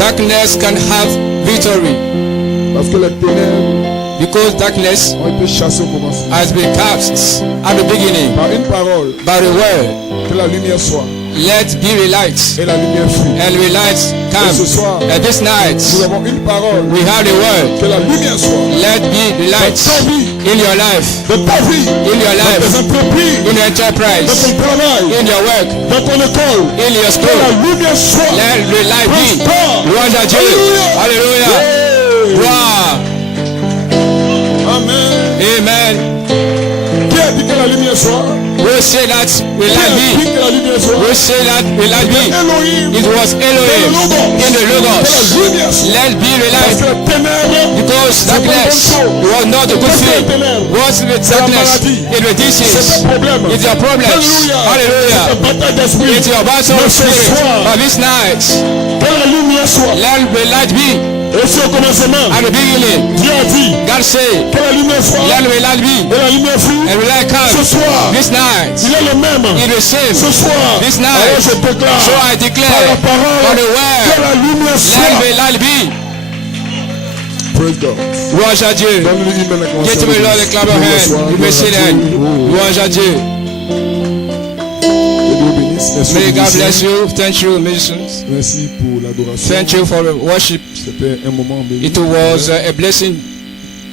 Darkness can have victory. Parce que les ténèbres Because darkness ont été chassées au commencement. has been cast at the beginning Par une parole, by the word. que la lumière soit. Let be a light. Et la lumière fut. And the light Et ce come. soir, And this night nous avons une parole. we have the word. Que la lumière soit. Let be the light in your life. De ta vie. In your Dans life. tes entreprises. In your Dans enterprise. ton travail. In your work. Dans ton école. In your Que school. la lumière soit. Let the light be. Prospère. Louange à Dieu. Alléluia. Yeah. Gloire. Amen. Amen. Qui a dit que la lumière soit? We say that we Qui light a dit be. que la lumière soit? We say that we light be. Elohim. It was Elohim in the Que Logos. la lumière soit. Let be the Parce light. que les ténèbres, Because darkness was not a good thing. What's the darkness? It was c'est disease. un problème. It's your problem. Alléluia. Hallelujah. C'est une bataille d'esprit. It's your battle Mais of ce spirit. soir, But this night, que la lumière soit. let the light be. Et c'est au commencement. At the beginning, Dieu a dit God said, que la lumière soit. let the light be. Et la lumière fut. And the light Ce come. soir, This night, il est le même. it is same. Ce soir, This night, alors je déclare so I par la declare, by parole the que word, la lumière let soit. the light be. Praise God. Louange à Dieu. Donne-lui une main à Get to me, Lord, the clap of hand. You may sit down. Louange à Dieu. Que Dieu bénisse. Merci, May God musiciens. bless you. Thank you, musicians. Merci pour l'adoration. Thank you for the worship. C'était un moment béni. It was a blessing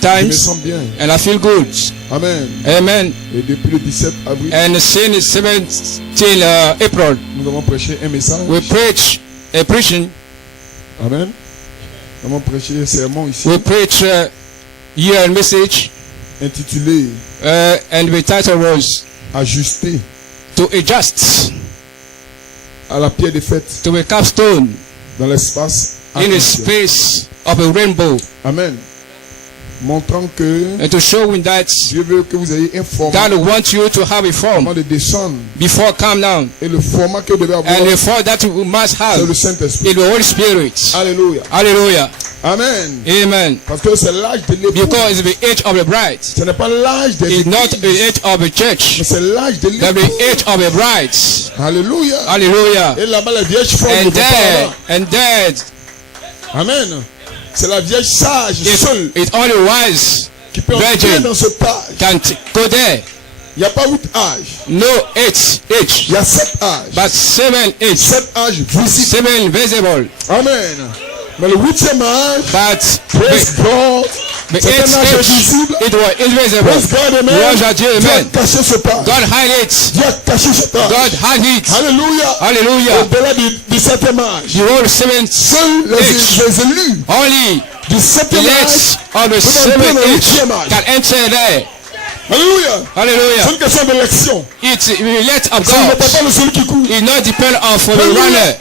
Je me times, sens bien. and I feel good. Amen. Amen. Et depuis le 17 avril, And since 17 April, nous avons prêché un message. we preach a preaching. Amen. Nous avons prêché un sermon ici We preach here a message, intitulé and the title was Ajusté to adjust à la pierre de fête to a capstone dans l'espace in a arc-en-ciel. space of a rainbow, Amen. Montrant que and to showing that Dieu veut que vous ayez un format God wants you to have a form avant de descendre. before come down, Et le format que vous devez avoir, and the form that you must c'est have le Saint-Esprit. is the Holy Spirit. Alléluia. Hallelujah. Amen. Amen. Parce que c'est l'âge de l'époux. Because it's the age of the bride. Ce n'est pas l'âge des It's not the églises, age of the church, mais c'est l'âge de but l'époux. the age of the bride. Alléluia. Hallelujah. Et là-bas, la vieille folle ne And va pas there, là-bas. and there, Amen. C'est la vieille sage seule it's only wise qui peut entrer virgin dans ce âge. can go there. Il n'y a pas 8 âges. No age, Il y a 7 âges. but 7 age, 7 âges visibles. 7 visible. Amen. Mais le 8e âge, But praise God, the c'est un âge 8th age, visible. it was invisible. Praise God, amen. Louange à Dieu, Dieu a amen. caché ce âge. God hide it. Dieu a caché ce âge. God hide it. Alléluia. Hallelujah. Au-delà du 7e âge. You hold 7th Seuls age. les élus Only du the 7e âge. age of the Nous allons 7th dans le age 8e âge. can enter there. Alléluia. C'est Hallelujah. une question d'élection. It's the elect of Ça ne God. dépend pas de celui qui court. It not depend on for the Hallelujah. runner.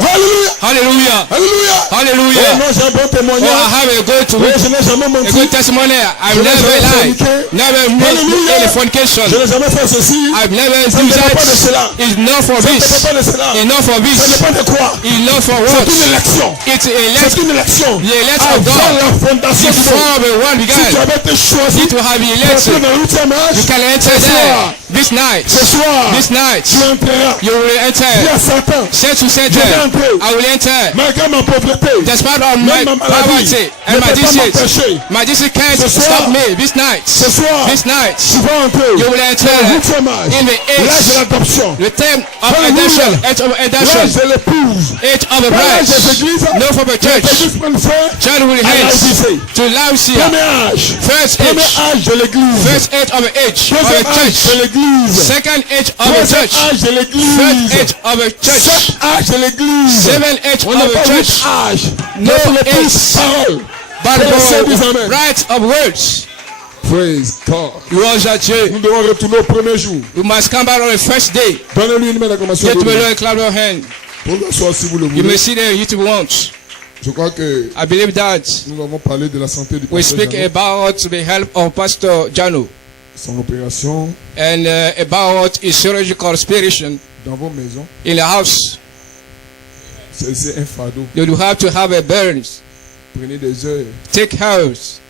Alléluia. Hallelujah. Alléluia. Oh Hallelujah. non, j'ai un bon Oh, I témoignage. have a good to Oui, je n'ai jamais a menti. good testimony. I've Je n'ai never jamais lied. forniqué. Never made Hallelujah. any fornication. Je n'ai jamais fait ceci. I've never Ça do ne dépend pas de that. cela. It's not for Ça ne this. dépend pas de cela. It's not for Ça this. dépend de quoi? It's not for C'est what. une élection. It's a C'est elect une élection. The elect of Avant God. la fondation du monde. Before the world Si tu began. avais été choisi It will have been pour entrer elected. dans le 8e âge, You can enter ce there. soir, This night. ce soir, This night. tu entreras. You will Dis à enter. Satan, Say to Satan, Je vais entrer. I will enter. malgré ma pauvreté, Despite of my même ma maladie, poverty ne and my peut pas disease, m'empêcher. my disease can't Ce soir, stop me. This night. Ce soir, This night. tu vas entrer You will dans enter le 8e âge, in the l'âge de age. l'adoption, The time of Hallelujah. adoption. Age of l'âge adoption. de l'épouse, Age of a pas l'âge bride. des églises, No for the les church. églises prennent fin Child will à hands l'Odyssée. to Laodicea. Premier âge, First premier age. âge de l'église, First age of the age of deuxième a âge de church. l'église, Second age of a troisième church. âge de Third l'église, age of a church. sept âge de l'église. Seven age On n'a of a pas church. 8 âges, No mais pour l'église, age. parole. But Que le Seigneur dise the amen. right of words. Praise God. Louange à Dieu. Nous devons retourner au premier jour. We must come back on the first day. Donnez-lui une main d'acclamation. Get to the Lord, clap your hand. Pour vous asseoir si vous le You may voulez. see there if you want. Je crois que I believe that nous avons parlé de la santé du we pasteur speak Jeannot, about the health of Pastor Jano son opération and about his surgical aspiration dans vos maisons. in the house. C'est un fardeau. You will have to have a burn. Prenez des heures Take house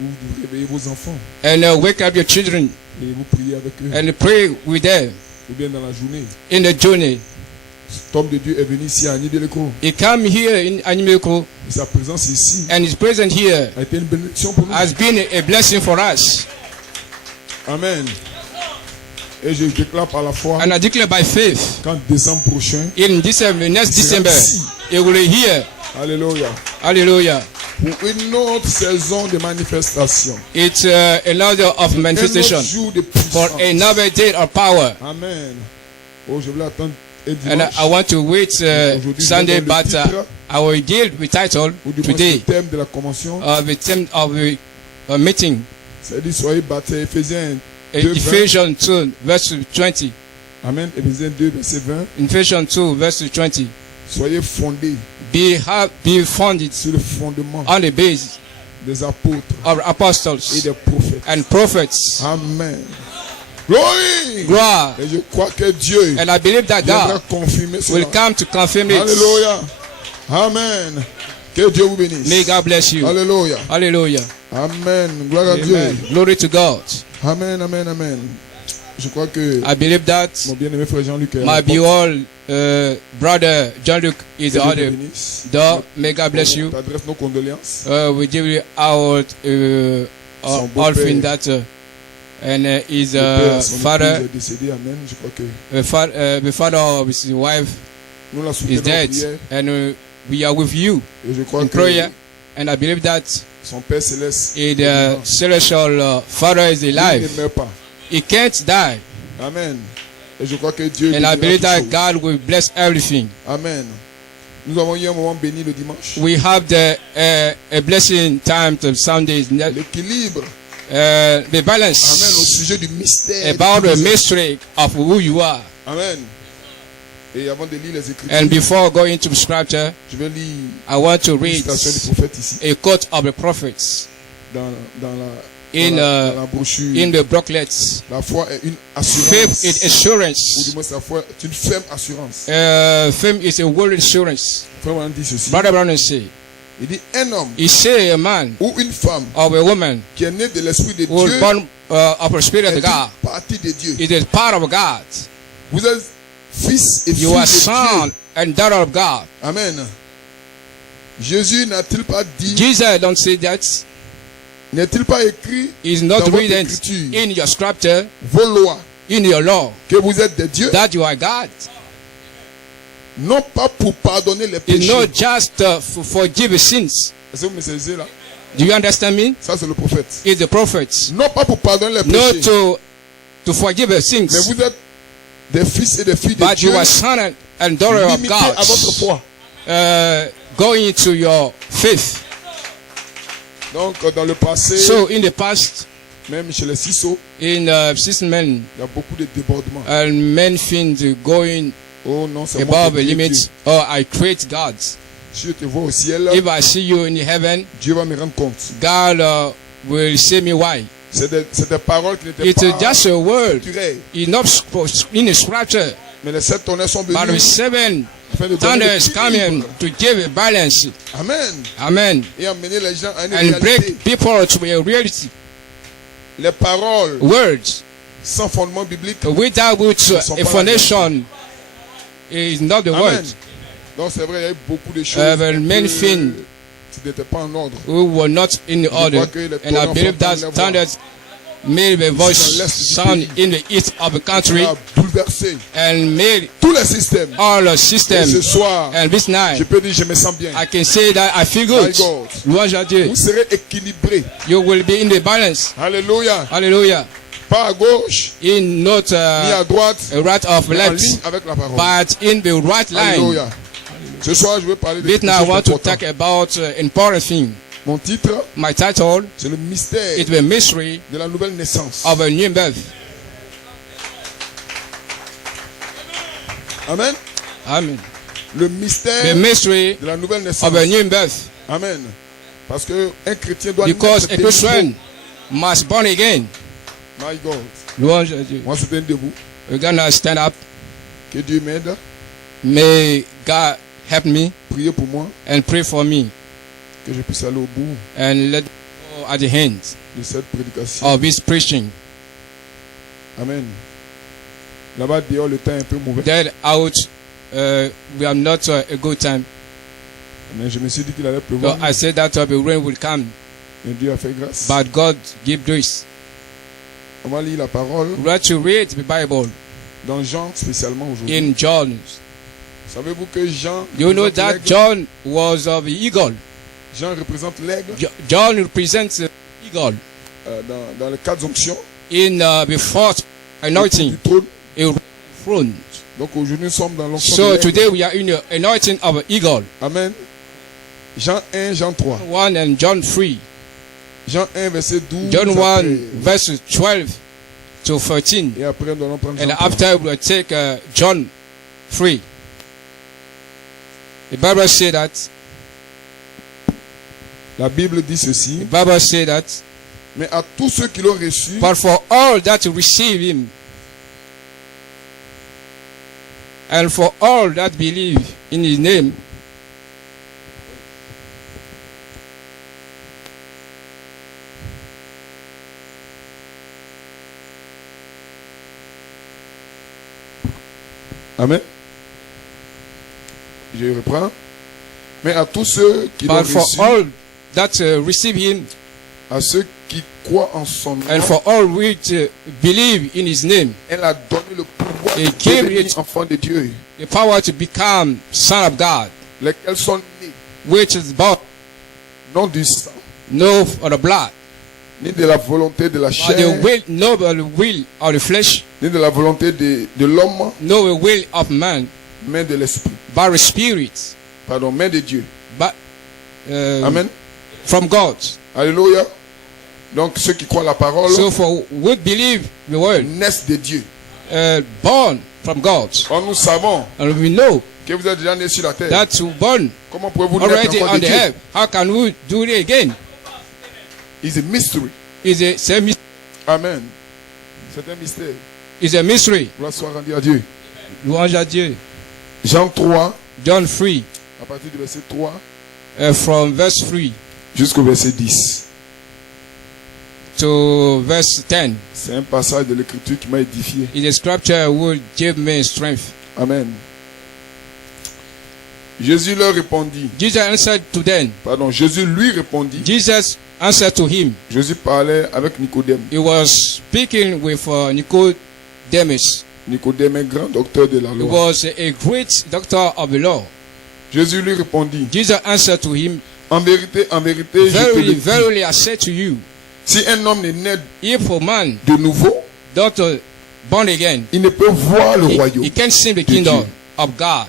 où vous réveillez vos enfants and wake up your children et vous priez avec eux. and pray with them Ou bien dans la journée, in the journey. Cet homme de Dieu est venu ici à Nideleko. He came here in Animeko, Et sa présence ici and his presence here a été une bénédiction pour nous. has been a blessing for us. Amen. Et je déclare par la foi And I declare by faith, qu'en décembre prochain, in December, next il sera December, ici. he will be here. Alléluia. Hallelujah. Pour une autre saison de manifestation. It's another of Un autre manifestation, jour de for puissance. another day of power. Amen. Oh, je voulais attendre un And dimanche. I want to wait Sunday, but I will give the title Ou du moins le today thème de la convention. of the theme of the meeting, C'est-à-dire, soyez baptisés. Ephésiens 2, 20. Ephesians 2, verse 20. Amen. Ephésiens 2, verset 20. Ephesians 2, verse 20. Soyez fondés Be founded sur le fondement on the base des apôtres of et apostles des prophètes. and prophets. Amen. Glory. Gloire. Et je crois que Dieu And I believe that viendra God confirmer cela. will come to confirm it. Alléluia. Amen. Que Dieu vous bénisse. May God bless you. Alléluia. Hallelujah. Amen. Gloire à Dieu. Amen. Glory to God. Amen, amen, amen. Je crois que I believe that mon bien-aimé frère Jean-Luc est à my la porte. behold brother John-Luc is Que the Dieu other te bénisse. door. May God bless you. On t'adresse nos condoléances. We give you our Son beau-père. offering that and his Le père, son father, épouse est décédé. Amen. Je crois que the father of his wife nous la is soutenons en dead, prière. and we are with you Et je crois in que prayer. And I believe that son Père céleste the vivant. celestial father is Il alive. ne meurt pas. He can't die. Amen. Et je crois que Dieu And I bénira believe toutes that choses. God will bless everything. Amen. Nous avons eu un moment béni le dimanche. We have a blessing time to Sundays. L'équilibre. The Amen. Au balance sujet du mystère. about du the mystère. mystery of who you are. Amen. Et avant de lire les Écritures, And before going to scripture, je vais lire I want to une read citation du prophète ici, a quote of the prophets dans in la brochure. in the booklets. La foi est une Faith assurance. is Ou assurance. du moins, la foi est une ferme assurance. Faith is a word assurance. Frère Branham dit ceci. Brother Brown say, Il dit un homme he say a man ou une femme or a woman qui est né de l'Esprit de who was Dieu born of the spirit est of God. une partie de Dieu. It is part of God. Vous êtes fils et fille You are de son Dieu. and daughter of God. Amen. Jésus n'a-t-il pas dit, Jesus don't say that. n'est-il pas écrit Is dans not votre written écriture, in your scripture, vos lois, in your law, que vous êtes des dieux, that you are God. non pas pour pardonner les It's péchés. not just to forgive sins. Est-ce que vous me saisissez là? Do you understand me? Ça c'est le prophète. It's the prophets. Non pas pour pardonner les Not péchés, to forgive the mais sins, vous êtes des fils et des filles de but Dieu, you are son and daughter of limitez à votre God. foi. Going into your faith. Donc dans le passé, So in the past, même chez les Sissot, in system men il y a beaucoup de débordements. and men things going Oh non, c'est moi above the qui ai créé limits. Dieu. Oh, I create gods. Si je te vois au ciel, If I see you in heaven, Dieu va me rendre compte. God will say me why. C'est des paroles qui n'étaient It's pas just a word. structurées. It's not in the scripture, Mais les 7 tonnerres sont but the venus 7 afin de donner thunders coming l'équilibre. to give a balance. Amen. Amen. Et amener les gens à une And réalité. break people to a reality. Les paroles Words sans fondement biblique. without which a foundation is not the Amen. word. Donc c'est vrai, il y a eu beaucoup de choses But many things qui n'étaient pas en ordre. who were not in order. And I believe that thunders made the voice sound in the east of the country Ça a bouleversé and made tous les systèmes. all the Et ce system. soir, And this je night, peux dire je me sens bien. I can say that I feel My good. God. Louange à Dieu. Vous serez équilibrés. You will be in the balance. Alléluia. Hallelujah. Pas à gauche, In not ni à droite, a right of mais en ligne left, avec la parole. but in the right line. Alléluia. Ce soir, je vais parler de This quelque now I chose want to d'important. talk about important thing. Mon titre, My title c'est le mystère is the mystery de la nouvelle naissance. of a new birth. Amen. Amen. Le The mystère mystery de la nouvelle naissance. of a new birth. Amen. Parce que un chrétien doit Because naître a de Christian nouveau. must born again. My God. Louange à Dieu. Moi, c'est un debout. We're gonna stand up. Que Dieu m'aide. May God help me Priez pour moi. and pray for me Que je puisse aller au bout and let go at the hand de cette prédication. of this preaching. Amen. Là-bas, dehors, le temps est un peu mauvais. That out we have not a good time. Mais je me suis dit qu'il allait So pleuvoir. I said that the rain will come, Et Dieu a fait grâce. but God give grace. On va lire la parole We have to read the Bible dans Jean spécialement aujourd'hui. in John. Savez-vous que Jean You know représente that l'aigle? John was of the eagle. Jean représente l'aigle John represents the eagle dans les 4 onctions in the fourth autour anointing, du trône. a throne. Donc aujourd'hui nous sommes dans l'onction de So l'aigle. today we are in the anointing of an eagle. Amen. Jean 1, Jean 3. 1 and John 3. Jean 1 verset 12 John à 1 13. verse 12 to 13. Et après nous allons prendre And Jean 3. after we'll take John 3. The Bible says that. La Bible dit ceci. The Bible says that. Mais à tous ceux qui l'ont reçu, But for all that receive him, and for all that believe in his name, Amen. Je reprends. Mais à tous ceux qui l'ont but for reçu, all that receive him, à ceux qui croient en son nom, and for all which believe in his name, elle a donné le pouvoir Et de qui devenir est- enfants de Dieu, the power to become son of God, lesquels sont nés, which is born non du sang, no of the blood, ni de la volonté de la or chair, the will, no of the will of the flesh, ni de la volonté de l'homme, no will of man, mais de l'esprit. but the spirit, Pardon, mais de Dieu. but Amen. from God. Alléluia. Donc ceux qui croient la parole So for we believe the word, naissent de Dieu. born from God, Or nous savons and we know que vous êtes déjà nés sur la terre. that you born Comment pouvez-vous naître already encore on de the Dieu? earth. How can we do it again? It's a mystery. Amen. C'est un mystère. It's a mystery. Gloire soit rendue à Dieu. Louange à Dieu. Jean 3, John 3, à partir du verset 3 from verse 3 jusqu'au verset 10. to verse 10. C'est un passage de l'écriture qui m'a édifié. Is a scripture will give me strength. Amen. Jésus leur répondit. Jesus answered to them. Pardon, Jésus lui répondit. Jesus answered to him. Jésus parlait avec Nicodème. He was speaking with Nicodemus. Nicodème, un grand docteur de la He loi. was a great doctor of the law. Jésus lui répondit. Jesus answered to him, En vérité, je te le verily, dis. verily, I say to you, Si un homme n'est né if a man de nouveau, not born again, il ne peut voir le he royaume. can't see the de kingdom Dieu. of God.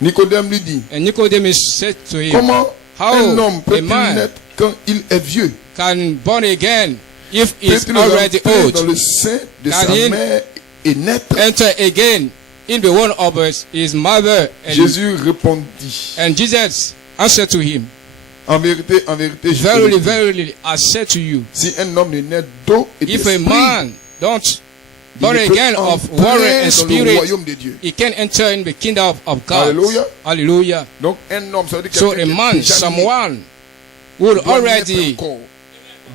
Nicodème lui dit. And Nicodemus said to him, Comment how un homme a peut-il man naître quand il est vieux? can born again if he is Peut-il already rentrer dans old, le sein de Can sa he mère et naître? enter again in the one of his mother? Jésus répondit. And Jesus answered to him, En vérité, je te verily, le dis. verily, I say to you, Si un homme n'est né d'eau et if a d'esprit, man don't il born ne peut again of entrer water and dans le spirit, royaume de Dieu. he can enter in the kingdom of God. Hallelujah. Hallelujah. Donc un homme, ça veut dire So quelqu'un a qui est man, déjà né, someone who doit naître already encore.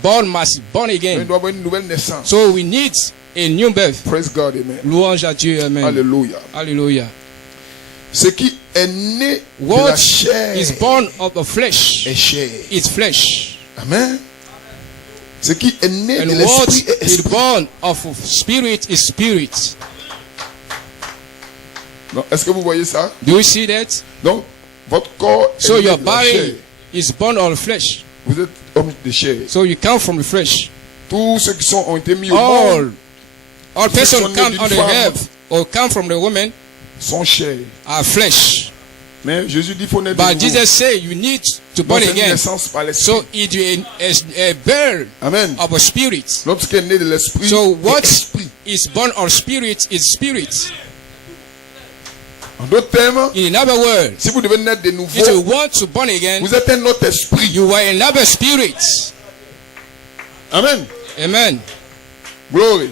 born must born Il again. doit avoir une nouvelle naissance. So we need a new birth. Praise God, amen. Louange à Dieu, amen. Alléluia. Hallelujah. Ce qui est né de la What chair is born of the flesh est chair. is flesh. Amen. Ce qui est né de And what l'esprit est is esprit. born of spirit is spirit. Non, est-ce que vous voyez ça? Do you see that? Donc, votre corps est So né your de la chair. body is born of flesh. Vous êtes homme de chair. So you come from the flesh. Tous ceux qui ont été mis au monde All persons sont nés come d'une on the femme. earth or come from the woman sont chair. are flesh. Mais Jésus dit qu'il faut naître de But nouveau. Jesus said you need to Donc, born c'est une again. naissance par l'esprit. So it is a birth Amen. of a spirit. L'autre qui est né de l'esprit So est what esprit. is born of spirit is spirit. En d'autres termes, In other words, si vous devez naître de if you nouveau, want to born again, vous êtes un autre esprit. you are another spirit. Amen. Amen. Glory.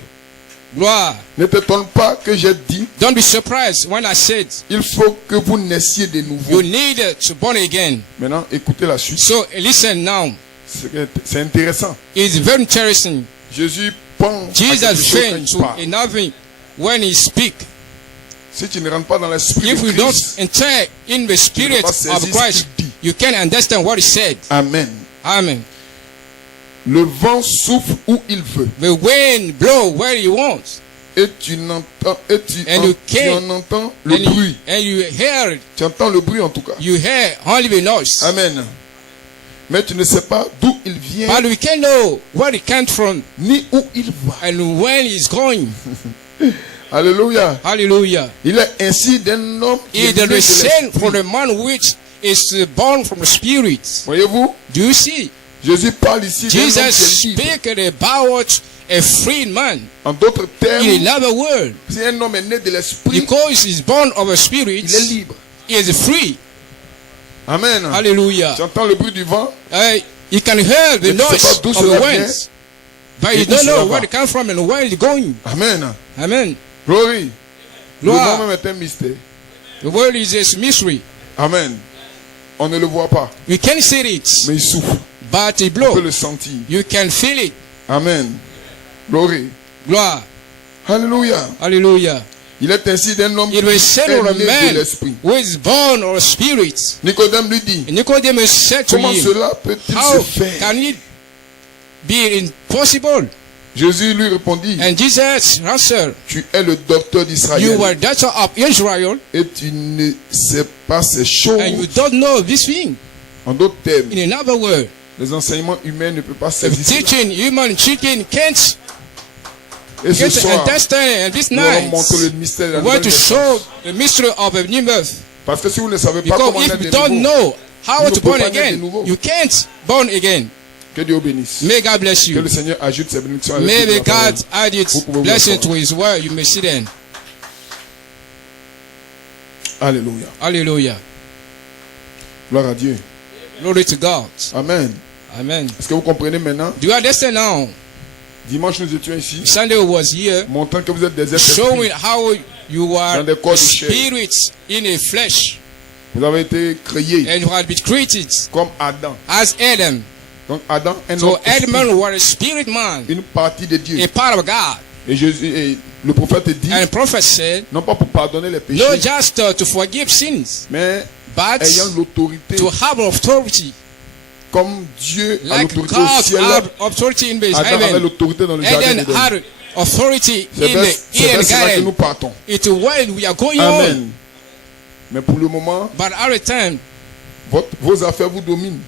Gloire. Ne t'étonne pas que j'ai dit, Don't be surprised when I said il faut que vous naissiez de nouveau. you need to born again. Maintenant, écoutez la suite. So listen now. C'est intéressant. It's very interesting. Jésus pense à quelque Jesus chose quand saying il to parle. another when he speak. Si tu ne rentres pas dans l'esprit If de you don't Christ, enter in the spirit pas saisir of ce Christ, qu'il dit. you can't understand what he said. Amen. Amen. Le vent souffle où il veut. The wind blow where he wants. Et tu n'entends, et tu, And you tu can't- en entends le And bruit. you hear it. Tu entends le bruit en tout cas. You hear only the noise. Amen. Mais tu ne sais pas d'où il vient, But we can't know where it comes from ni où il va. and when he's going. Alléluia. Hallelujah. Il est ainsi d'un homme qui est It né is de the same l'esprit. for the man which is born from the spirit. Voyez-vous, Do you see? Jésus parle ici d'un homme Jesus qui est libre. speaking about a freed man. En d'autres termes, In another word, si un homme est né de l'esprit, because he's born of a spirit, il est libre. he is free. Amen. Hallelujah. Tu entends le bruit du vent, You can hear the Mais tu sais noise pas d'où of cela the vient, winds, but et you d'où don't cela know va. where it comes from and where it's going. Amen. Amen. Glory. Le Gloire. vent même est un mystère. The world is a mystery. Amen. On ne le voit pas, You can't see it, mais il souffle. but it On peut blows. le sentir. You can feel it. Amen. Glory. Gloire. Alléluia. Hallelujah. Il est ainsi d'un homme qui It was said est of a né de man l'esprit. who is born of a spirit. Nicodème lui dit, And Nicodemus said to comment him, cela peut-il how se faire? can it be impossible? Jésus lui répondit, And Jesus answered, tu es le docteur you d'Israël were doctor of Israel, et tu ne sais pas ces choses. and you don't know this thing. En d'autres termes, In another word, les enseignements humains ne peuvent pas if saisir cela. teaching human chicken can't Et ce get soir, understand, and this nous allons night, montrer le mystère de la we want nouvelle to naissance. show the mystery of a new birth. Parce que si vous ne savez pas Because comment if naître you de don't nouveau, know how Nous to ne born pouvons pas naître de again, nouveau. you can't born again. que Dieu bénisse. May God bless Que you. le Seigneur ajoute ses bénédictions à May l'écoute de la parole. God add its Vous pouvez vous blessing asseoir. to His word. You may sit in. Alléluia. Hallelujah. Gloire à Dieu. Glory to God. Amen. Amen. Est-ce que vous comprenez maintenant? Do you understand now? Dimanche, nous étions ici, Sunday was here montrant que vous êtes des êtres showing esprits. how you are Dans des corps a de chair. spirit in a flesh Vous avez été créés and you had been created comme Adam. as Adam. Donc Adam, un So homme esprit, Adam was a spirit man, une partie de Dieu. a part of God. Et Jésus, et le prophète dit, And the prophet said, non pas pour pardonner les péchés, not just to forgive sins, mais but ayant l'autorité to have authority. comme Dieu a Like l'autorité au God ciel. had authority in the Adam avait heaven, l'autorité dans le jardin Adam d'Éden. had authority C'est in vers the c'est vers Eden cela que nous garden. partons. It's when we are going on. Amen. Mais pour le moment, But at the time, vos affaires vous dominent.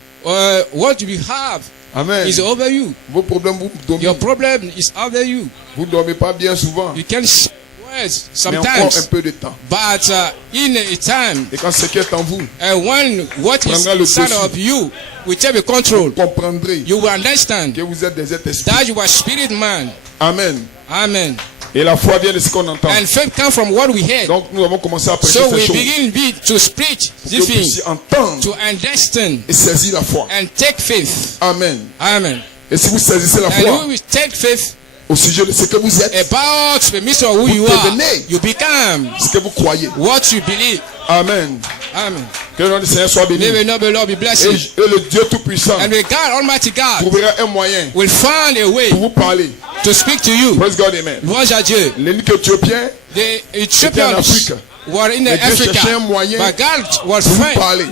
what we have Amen. is over you. Vos problèmes vous dominent. Your problem is over you. Vous ne dormez pas bien souvent. You can say words Mais encore un sometimes, peu de temps. but in a time, Et quand ce qui est en vous, when what is Prendra le inside dessus. of you will take the control, vous comprendrez you will understand que vous êtes des êtres esprits. that you are spirit man. Amen. Amen. Et la foi vient de ce qu'on entend. And faith comes from what we heard. Donc nous avons commencé à prêcher So ces we choses. begin to preach Que this vous thing, puissiez entendre to understand et saisir la foi. and take faith. Amen. Amen. Et si vous saisissez la And foi we will take faith au sujet de ce que vous êtes, about the mystery of who Vous you are. devenez. You become ce que vous croyez. what you believe. Amen. Amen. Que le nom du Seigneur soit béni. May the noble Lord be blessed. Et le Dieu Tout-Puissant And the God, Almighty God, trouvera un moyen will find a way pour vous parler. to speak to you. Praise God, amen. Louange à Dieu. L'ennemi éthiopien The en Ethiopians Afrique. were in Et Dieu cherchait Africa, un moyen but God was pour vous find parler.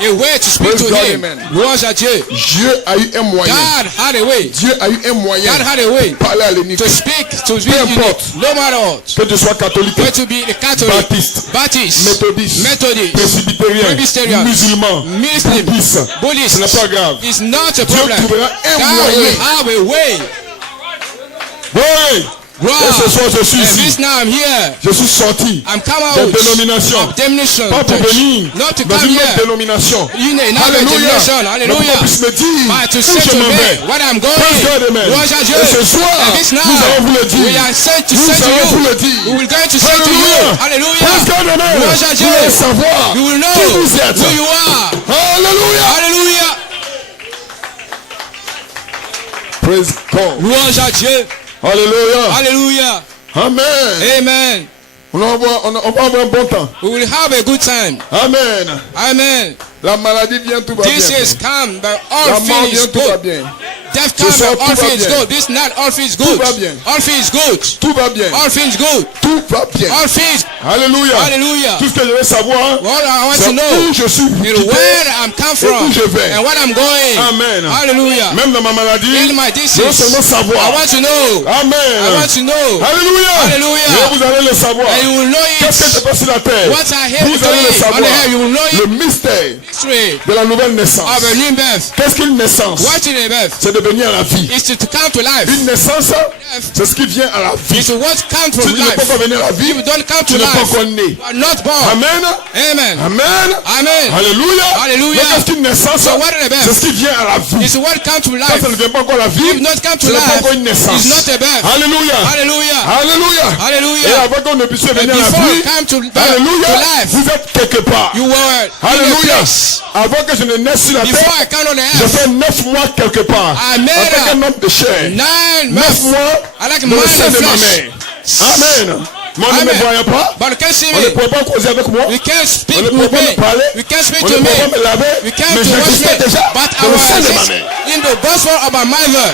a way to speak Praise to God, him. amen. Louange à Dieu. Dieu a eu un moyen. God had a way. Dieu a eu un moyen God had a way pour parler à l'ennemi. to speak to Peu speak importe. no matter what. Que tu sois catholique, Whether to be the Catholic, Baptiste, Baptist, méthodiste, Methodist, presbytérien, Presbyterian, musulman, Muslim, bouddhiste, Buddhist, ce n'est pas grave. it's not a Dieu problem. trouvera un God will moyen. have a way. Oui. Wow. Et ce soir, je suis And ici. this now I'm here. Je suis sorti I'm come des out dénominations. of denomination. Pas pour venir Not to dans come une autre here. dénomination. You know, another Alléluia. denomination. Mais pour Hallelujah. qu'on puisse me dire But to où say je to m'en me vais. what I'm Praise God, going. amen. Louange à Dieu. Et ce soir, And this now, nous allons vous le dire. we are sent to Nous say to allons vous you. le dire. We will going to say to you. Alléluia. Hallelujah. Praise God, amen. Louange à Dieu. Vous allez savoir You will know qui vous êtes. who you are. Alléluia. Hallelujah. Praise God. Louange à Dieu. Alléluia. Hallelujah. Amen. Amen. On va avoir un bon temps. We will have a good time. Amen. Amen. La maladie vient, tout va This bien. is come, but La all mort things vient, tout va good. bien. Death Ce comes soir, and all tout va things bien. good. This night, all things Tout good. va bien. All things good. Tout va bien. All things good. Tout va bien. All things. Alléluia. Hallelujah. Tout ce que je veux savoir, What I want c'est to know où je suis is quitté where I'm come et from où je vais. and what I'm going. Amen. Hallelujah. Même dans ma maladie, In my je veux seulement disease, I savoir. want to know. I Amen. want to know. Alléluia. Hallelujah. Et vous allez le savoir. And you will know Qu'est-ce que je it. fais sur la terre? What I have Vous to allez le eat on savoir. the head, you will know Le it. mystère History de la nouvelle naissance. of a new birth. Qu'est-ce qu'une naissance? What is a birth? C'est de venir à la vie. Is to come to life. Une naissance, c'est ce qui vient à la vie. Is what comes Si from tu n'es pas life. encore venu à la vie, If you don't come tu to n'es pas life, encore né. you are not born. Amen. Amen. Amen. Amen. Alléluia. Hallelujah. Mais qu'est-ce qu'une naissance? So what is a C'est birth? ce qui vient à la vie. Is what comes to Quand life. ça ne vient pas encore à la vie, If not come ce to n'est pas life, encore une naissance. it's not a birth. Alléluia. Hallelujah. Alléluia. Et Hallelujah. avant qu'on ne puisse And venir à la before vie, you come to alléluia, life, vous êtes quelque part. you were in a Alléluia. place. Avant que je ne naisse sur la Before terre, I come on the j'ai earth, fait 9 mois quelque part. I made En tant qu'un homme de chair. 9 9 months. mois I like dans le mind sein and de ma flesh. mère. Amen. Mais on ne me Amen. voyait pas. But you can't see On ne me. pouvait pas causer avec moi. You can't On speak ne pouvait with pas me me. parler. You can't speak On ne to me. pouvait pas me laver. You can't Mais to watch j'existais me. déjà But I dans le sein de ma was mère. in the bosom of my mother.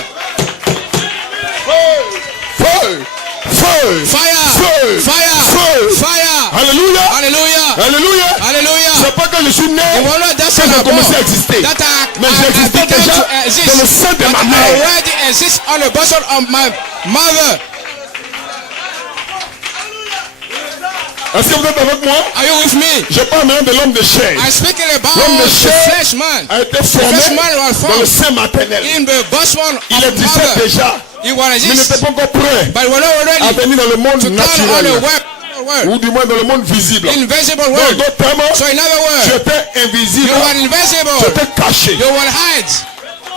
Feu. Feu. Fire. Feu. Fire. Feu. Fire. Alléluia. Hallelujah. Alléluia. Hallelujah. C'est pas que je suis né It was not that que son j'ai commencé à above exister. that Mais I j'existais began déjà to dans le exist. sein de But ma I mère. already exist on the bosom of my mother. Est-ce que vous êtes avec moi? Are you with me? Je parle maintenant de l'homme de chair. I'm speaking about L'homme de the chair flesh man. a été The formé flesh man was dans le formed sein maternel. in the bosom Il of existait mother. déjà, He was mais n'était exist, pas encore prêt but we're not à ready venir dans le monde to come on the naturel. word, Ou du moins dans le monde visible. invisible Dans word. d'autres termes, So in other words, j'étais invisible, you were invisible. j'étais caché. You will hide.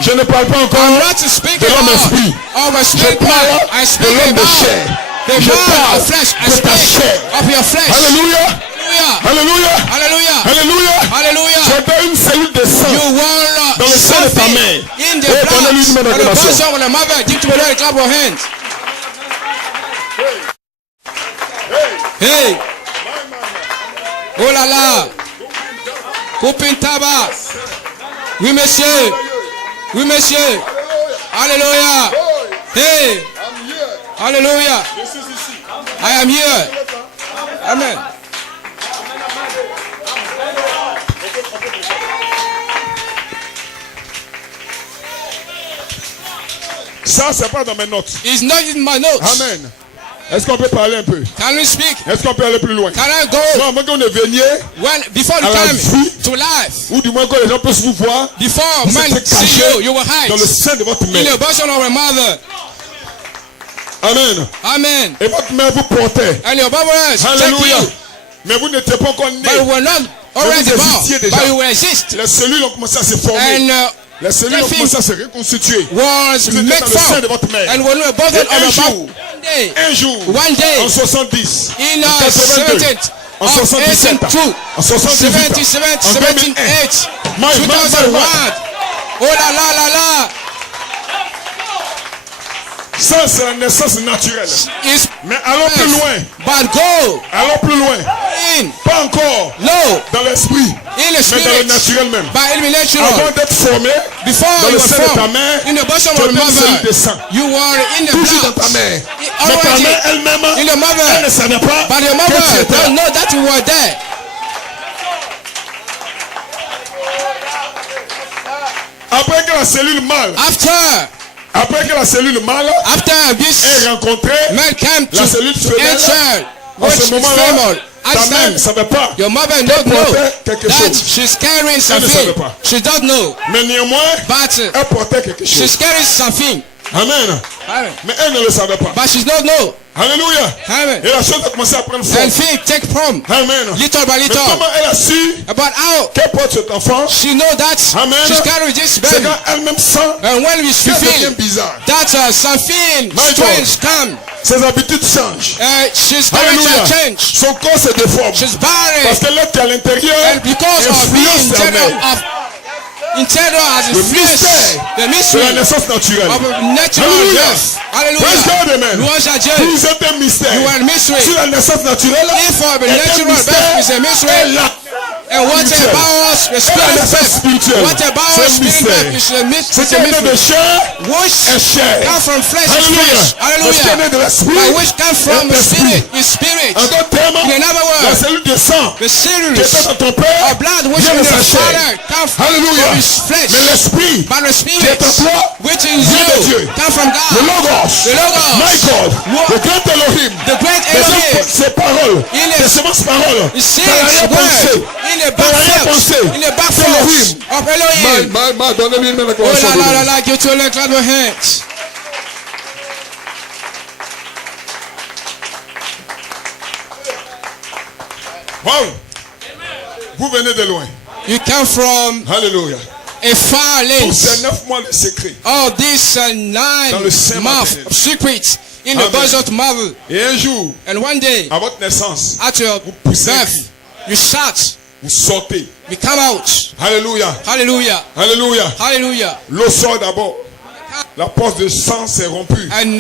Je ne parle pas I'm encore not speaking de l'homme esprit. of a Je spirit parle man. I de speak l'homme de about chair. the Je man parle of flesh. I de ta speak chair. of your flesh. Alléluia. Hallelujah. Alléluia. Hallelujah. Alléluia. Hallelujah. J'étais une cellule de sang. You were Dans le sein de ta something mère. in the Oh, blood donnez-lui une main on the d'acclamation. bosom of the mother. Give to the Lord a clap of hands. Hey. Oh là là. Couping tabac. Oui, monsieur. Oui, monsieur. Alléluia. Hey. Hallelujah. I am here. Amen. Ça, c'est pas dans mes notes. It's not in my notes. Amen. Est-ce qu'on peut parler un peu? Can we speak? Est-ce qu'on peut aller plus loin? Can I go? Non, mais quand on est venu, Before you à la come vie, to life, ou du moins quand les gens peuvent vous voir, before vous man êtes see caché you will hide dans le sein de votre in mère. the bosom of a mother. Amen. Amen. Et votre mère vous portait. And your brothers take Alléluia. you, Mais vous n'étiez pas encore né. but you were not already vous born, existiez déjà. but you will exist. Les cellules ont commencé à se former. And Les cellules ont commencé à se reconstituer. was Vous étiez made dans le sein form. de votre mère. And when we were both Et on un the jour, one day, un jour, one day, en 70, in en 82, 17th en of 77, 82, en 78, 77, en 78, 2001. 2001. Oh là là là là. Ça, c'est la naissance naturelle. It's Mais allons plus loin. but go Allons plus loin. in. Pas encore No. dans l'esprit, In the mais dans le spirit. naturel même. By elimination. Avant d'être formé, Before dans you le were sein de ta formed mère, in the bosom tu of es your une cellule mother, de sang. you were in the Toujours dans blood. ta mère. Mais ta Already mère elle-même, in the mother. elle ne savait pas But your que tu mother étais don't là. know that you were there. Après que la cellule mâle, après que la cellule mâle After this ait rencontré man came to la cellule femelle, enter, en which ce is moment-là, female. ta At mère ne time, savait pas. your mother don't know portait quelque that chose. she's carrying savait something. pas. She don't know, Mais néanmoins, but elle portait quelque chose. she's carrying something. Amen. Amen. Mais elle ne le savait pas. But she don't know. Alléluia. Amen. Et la chose a commencé à prendre forme. And things take from Amen. little by Mais little. comment elle a su But how qu'elle porte cet enfant? she know that Amen. she's carrying this C'est baby. quand elle-même sent And when we qu'elle devient feel bizarre. that something My strange come, Ses habitudes changent. she's going Alléluia. to change. Son corps se déforme. She's Parce barren. que l'être qui est à l'intérieur And because of being influence sa interior mère. as Le a flesh, mystère the de mystery la naissance naturelle. of a natural Alléluia. birth. Praise Hallelujah. God, amen. Louange à Dieu. Vous êtes un mystère. You are a mystery. Si la naissance naturelle If a est un natural birth is a mystère, mystery, elle là. And what spirituel. about the Et la spirit naissance birth? spirituelle, What about c'est un spirit mystère. birth? It's a Ce qui mystery. est né de chair Which est chair. come from flesh is Alléluia. flesh. Mais ce qui est né Hallelujah. de l'esprit But which come from est the esprit. spirit is spirit. En d'autres termes, In another la word, cellule de sang the qui series était dans ton père of blood which vient in de your sa chair. father come from Alléluia. his flesh. Mais l'esprit But the qui spirit est en toi which in vient de Dieu. you come from Le God. Logos, The Logos. my God, What? le grand Elohim, The great Elohim. ses paroles, Il est- ses semences paroles, He says t'as rien pensé, word in the t'as rien back pensé, in the back Elohim. of Elohim. Donnez-lui une main Oh d'acclamation. la la la la, give to the clap your hands. Wow. Vous venez de loin. You come from Alléluia. a far Tous ces length. 9 mois de secret. All these Dans le sein 9 months maternel. of secrets in the Amen. bosom of mother. Et un jour, And one day, à votre naissance, at your poussez un cri. birth, you shout, vous sortez. you come out. Alléluia. Hallelujah. Alléluia. Hallelujah. L'eau sort d'abord. La porte de sang s'est rompue. And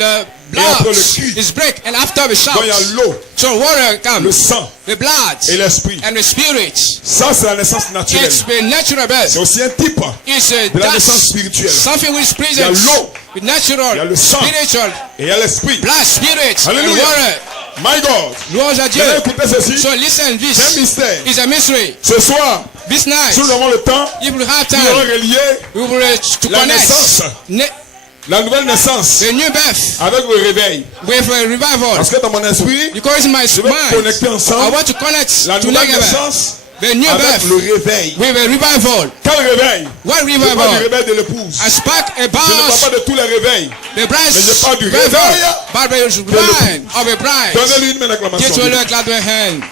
blood après le cri. is break. And after the shout, Donc il y a l'eau, so water le comes, sang the blood, et l'esprit. and the spirit. Ça, c'est la naissance naturelle. It's the natural birth. C'est aussi un type It's a de la naissance that's spirituelle. something which Il y a presents l'eau. with natural, Il y a le sang. spiritual, Et il y a l'esprit. blood, spirit, and Alléluia. water. My God. Louange à Dieu. Maintenant, écoutez ceci. So listen, C'est un this mystère. is a mystery. Ce soir, This night, si nous avons le temps, if we have nous allons time, relier we will to la connect naissance, la nouvelle naissance the new birth avec le réveil. with a revival. Parce que dans mon esprit, Because in my je vais mind, connecter I ensemble want to connect la nouvelle together naissance the new avec birth le réveil. with a revival. Quel réveil? What Je parle du revival? réveil de l'épouse. I spoke Je ne parle about pas de tous les réveils. the bride's Mais je parle du revival, réveil but the bride of a bride. Donnez-lui une main Get d'acclamation. to look at the hand.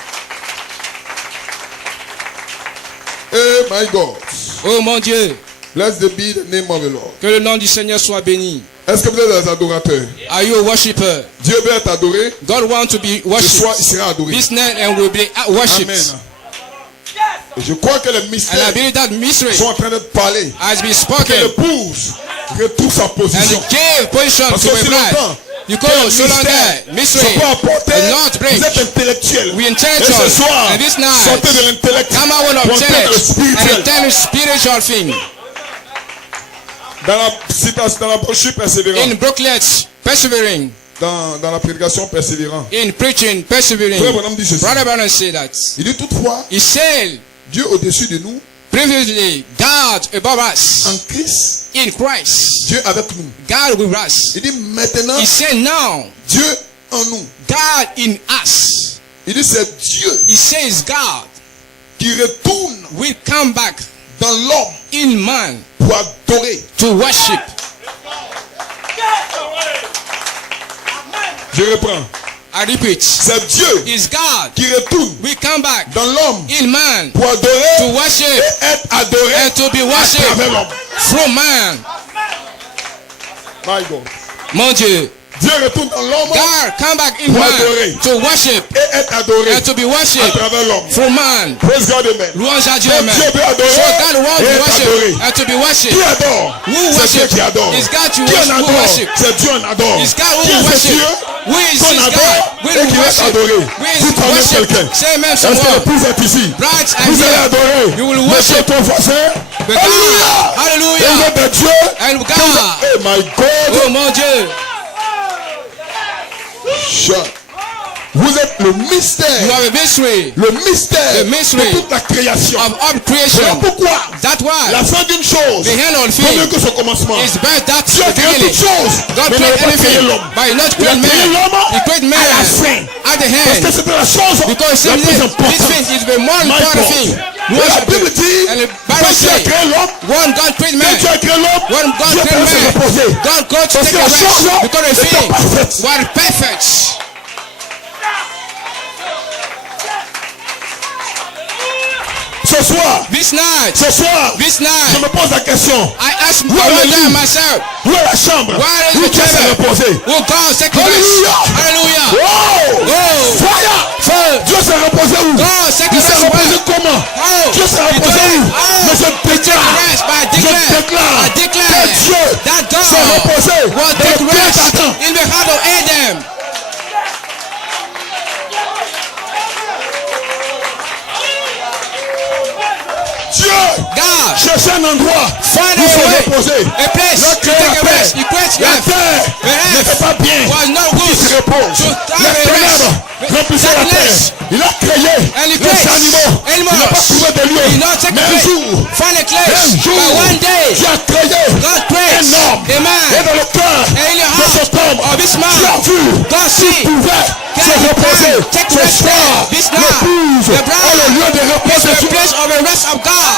Eh, my God. Oh mon Dieu, Blessed be the name of the Lord. que le nom du Seigneur soit béni. Est-ce que vous êtes des adorateurs? Are you a worshipper? Dieu veut être adoré. God wants to be Ce soir, il worshipped. sera adoré. This night and will be worshipped. Amen. Et je crois que les And I mystères believe that mystery sont en train d'être parlés. has been Que spoken l'épouse retrouve sa and position. gave position Parce to que a si bride. longtemps, Because so long mystère, that mystery ça peut apporter, will not break. vous êtes intellectuel. We Et intellectual. ce soir, And this night, sortez de l'intellect come out of pour entrer dans le church and spirituel. attend spiritual thing. Dans la citation, dans la brochure persévérant, In booklets, persevering. dans la prédication persévérant, In preaching, persevering. Frère Branham dit ceci. Brother Branham said that. Il dit toutefois, He said, Dieu au-dessus de nous, previously, God above us. en Christ, In Christ, Dieu avec nous. God with us. Il dit maintenant, He said now, Dieu en nous. God in us. Il dit c'est Dieu He says God qui retourne will come back dans l'homme in man pour adorer. to worship. Je reprends. I repeat, C'est Dieu is God qui retourne will come back dans l'homme in man pour adorer to worship et être adoré and to be à worshipped travers l'homme. from man. My God. Mon Dieu, Dieu retourne dans l'homme God come back in Pour man adorer. to worship et être adoré and to be à worshipped travers l'homme. from man. Praise God, amen. Louange à Dieu, Donc amen. Dieu veut adorer So God wants et to être adoré. worship and to be Qui worshipped. adore? Who C'est Dieu worship? qui adore. Is God Qui who en worship? Who adore? worship? C'est Dieu en adore. Is God Qui who est ce worship? Dieu Who is qu'on this adore God? et qui va être adoré? Who is Vous parlez worship? quelqu'un. Say amen, Est-ce que someone. l'épouse est ici? Brides and Vous allez here. adorer. You will Monsieur worship ton voisin. the God. Alléluia. Et Hallelujah. vous êtes de Dieu. And Que vous- God. Oh my God. Oh mon Dieu. Shut. Vous êtes le mystère. You have a mystery Le mystère The mystery de toute la création. of all Voilà creation. pourquoi That's why la fin d'une chose the end of vaut mieux thing que son commencement. is better than Dieu a the créé beginning. toutes choses, God mais il n'a created pas créé anything, l'homme. but he not Il a create créé man. l'homme He created man à la fin. at the Parce que hand. c'était la chose Because la plus this importante. thing is the more My important God. thing. Et la Bible dit, And the quand Bible Dieu a says, créé l'homme, when God created man, quand Dieu a créé l'homme, when God Dieu created peut se man, reposer. God go to Parce take que a la chose rest because the était thing parfaite. was perfect. Ce soir, This night, ce soir, this je night, me pose la question. I ask Où est le lit? myself, Où est la chambre? where is Où the Dieu s'est chamber? reposé? Will God take a rest? Hallelujah. Hallelujah. Oh! Oh. Fire! Fire. Dieu s'est reposé où? God take a Il s'est rest. reposé where? comment? Oh. Dieu s'est He reposé told où? us, oh. Mais je déclare, Rest, but I je declare, déclare I declare que Dieu that God s'est reposé will dans take le cœur rest d'Adam. in the heart of Adam. find pour a se way, reposer. a place Il a to créé take a la rest. terre. He creates La earth. terre The earth n'était pas bien was not pour qu'il good se repose. to Les have a ténèbres rest. remplissaient la terre. Darkness. Il a créé And he les creates animaux. Il n'a pas animals. trouvé de He lieu. not take Mais a un place. jour, Find a un place. jour, But one day, tu as créé God creates un homme. a man. Et dans le cœur And in your de cet homme, heart of this tu man, as vu God qu'il see. pouvait se reposer. Take Ce rest soir, there. This night, l'épouse the est le lieu de bride repos is de the Dieu. place of the rest of God.